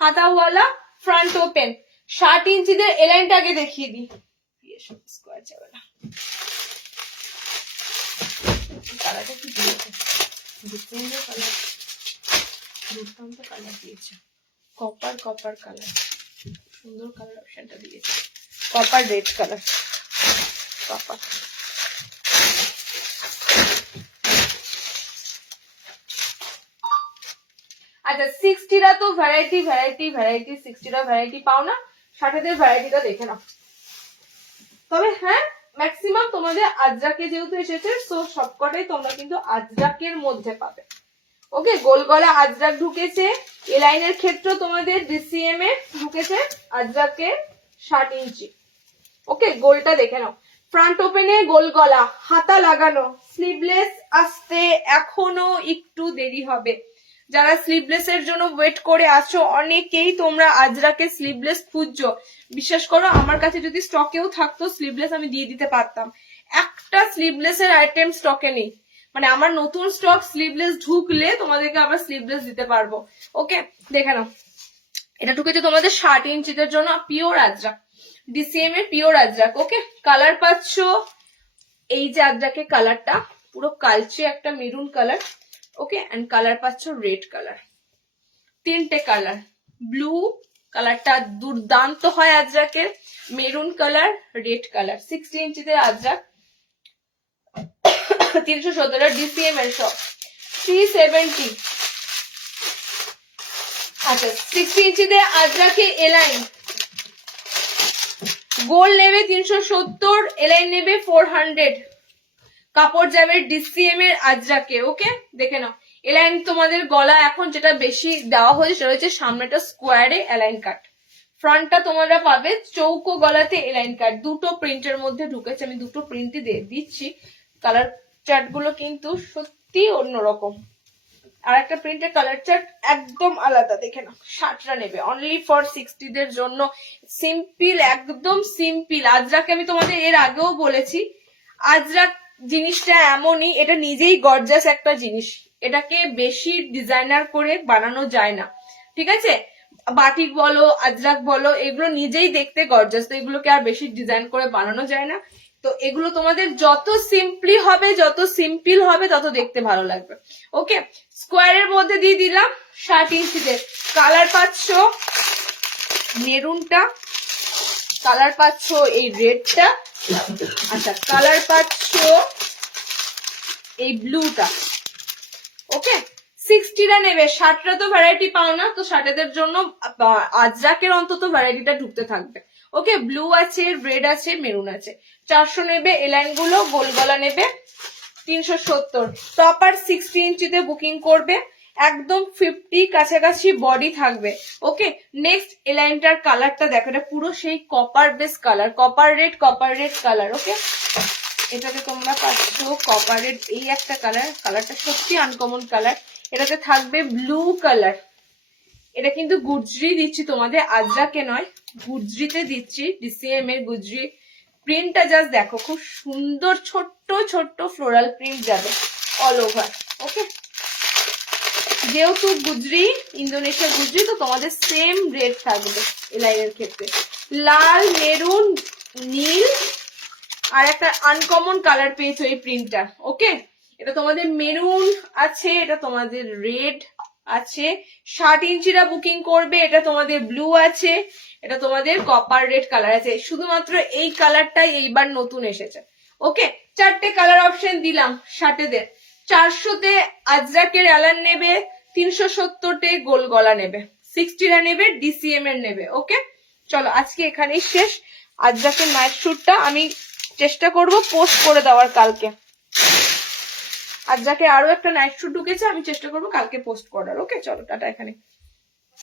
হাতাওয়ালা ফ্রন্ট ওপেন, 60 ইঞ্চিদের এলাইনটা আগে দেখিয়ে দিই, স্কোয়ার যাবে না, কালারটা কি দিয়েছে, সুন্দর কালার, দুর্দান্ত কালার দিয়েছে, কপার কালার, সুন্দর কালার অপশনটা দিয়েছে, কপার রেড কালার, কপার। আচ্ছা 60-রা তো ভ্যারাইটি 60-রা ভ্যারাইটি পাও না, 60-দের ভ্যারাইটিটা দেখে নাও। তবে হ্যাঁ ম্যাক্সিমাম তোমাদের আজরাকে যেহেতু এসেছে, সো সবকটাই তোমরা কিন্তু আজরাকের মধ্যে পাবে। ওকে, গোল গলা আজরাক ঢুকেছে, এলাইনের ক্ষেত্রে তোমাদের ডিসিএম এ ঢুকেছে আজরাকের 60 ইঞ্চি। ওকে, গোলটা দেখে নাও, ফ্রন্ট ওপেনে গোল গলা, হাতা লাগানো, স্লিভলেস আসতে এখনো একটু দেরি হবে, যারা স্লিভলেস এর জন্য ওয়েট করে আছো, অনেকেই তোমরা আজরাকে স্লিভলেস খুঁজছো। বিশ্বাস করো, আমার কাছে যদি স্টকেও থাকতো স্লিভলেস আমি দিয়ে দিতে পারতাম। একটা স্লিভলেস এর আইটেম স্টকে নেই, মানে আমার নতুন স্টক স্লিভলেস ঢুকলে তোমাদেরকে আবার স্লিভলেস দিতে পারবো। ওকে, দেখে নাও, এটা ঢুকেছে তোমাদের 60 ইঞ্চিদের জন্য, পিওর আজরাক, ডিসিএম এর পিওর আজরাক। ওকে, কালার পাচ্ছ এই যে আজরাকের কালারটা পুরো কালচে একটা maroon colour. Okay, and colour পাচ্ছ রেড কালার, তিনটে কালার। ব্লু কালারটা দুর্দান্ত হয় আজরাকের, মেরুন কালার, রেড কালার। 60 ইঞ্চিতে আজরাক, 317 ডিসিএম এর সব 370। আচ্ছা, 60 ইঞ্চিতে আজরাকে এলাইন গোল নেবে 370, এলাইন নেবে 400, কাপড় যাবে ডিসিএম এর আজরাকে। ওকে, দেখে নাও, এলাইন তোমাদের গলা এখন যেটা বেশি দেওয়া হয়েছে সেটা হচ্ছে সামনেটা স্কোয়ারে এলাইন কাট, ফ্রন্টটা তোমরা পাবে চৌকো গলাতে এলাইন কাট। দুটো প্রিন্টের মধ্যে ঢুকেছে, আমি দুটো প্রিন্টই দিচ্ছি। কালার চার্ট গুলো কিন্তু সত্যি অন্যরকম, আর একটা প্রিন্টের কালার চার্ট একদম আলাদা। দেখে নাও, 60টা নেবে অনলি ফর 60 দের জন্য। সিম্পল, একদম সিম্পল। আজরাকে আমি তোমাদের এর আগেও বলেছি, আজরাক জিনিসটা এমনই, এটা নিজেই গর্জাস একটা জিনিস, এটাকে বেশি ডিজাইনার করে বানানো যায় না। ঠিক আছে, বাটিক বলো আজরাক বলো, এগুলো নিজেই দেখতে গর্জাস, তো এগুলোকে আর বেশি ডিজাইন করে বানানো যায় না। তো এগুলো তোমাদের যত সিম্পলি হবে, যত সিম্পল হবে, তত দেখতে ভালো লাগবে। ওকে, স্কোয়ারের মধ্যে দিয়ে দিলাম 60 ইঞ্চিতে। কালার পাচ্ছ মেরুনটা, কালার পাচ্ছ এই রেডটা, আচ্ছা কালার পাচ্ছ এই ব্লুটা। ওকে, 60টা নেবে, 60টা তো ভ্যারাইটি পাও না, তো 60দের জন্য আজরাকের অন্তত ভ্যারাইটিটা ঢুকতে থাকবে। ওকে, ব্লু আছে, রেড আছে, মেরুন আছে। 400 নেবে, এলাইন গুলো গোল গলা নেবে 370। প্রপার 60 ইঞ্চিতে বুকিং করবে, একদম 50 কাছাকাছি বডি থাকবে। ওকে, নেক্সট এলাইনটার কালারটা দেখো, এটা পুরো সেই copper base colour, copper red colour. Okay, এটাতে তোমরা পাচ্ছ কপার রেড, এই একটা কালার, কালারটা সত্যি আনকমন কালার। এটাতে থাকবে ব্লু কালার, এটা কিন্তু গুজরি দিচ্ছি তোমাদের, আজরাকে নয়, গুজরিতে দিচ্ছি, ডিসিএম এর গুজরি। প্রিন্টটা জাস্ট দেখো, খুব সুন্দর ছোট্ট ছোট্ট ফ্লোরাল প্রিন্ট যাবে অল ওভার। ওকে, যেহেতু গুজরি, ইন্দোনেশিয়া গুজরি, তো তোমাদের সেম রেট থাকবে এলাইনের ক্ষেত্রে। লাল, মেরুন, নীল, আর একটা আনকমন কালার পেয়েছো এই প্রিন্টটা। ওকে, এটা তোমাদের মেরুন আছে, এটা তোমাদের রেড আছে। 60 ইঞ্চিরা বুকিং করবে, এটা তোমাদের ব্লু আছে, এটা তোমাদের কপার রেড কালার আছে। শুধুমাত্র এই কালারটাই এইবার নতুন এসেছে। ওকে, 4টে কালার অপশন দিলাম 60দের। 400তে আজরাকের এলান নেবে, 370টে গোল গলা নেবে, 60টা নেবে ডিসিএম এর নেবে। ওকে, চলো আজকে এখানেই শেষ। আজরাকের নাইট শুটটা আমি চেষ্টা করব পোস্ট করে দেওয়ার কালকে। আজরাকে আরো একটা নাইট শুট ঢুকেছে, আমি চেষ্টা করবো কালকে পোস্ট করার। ওকে, চলো টাটা এখানে।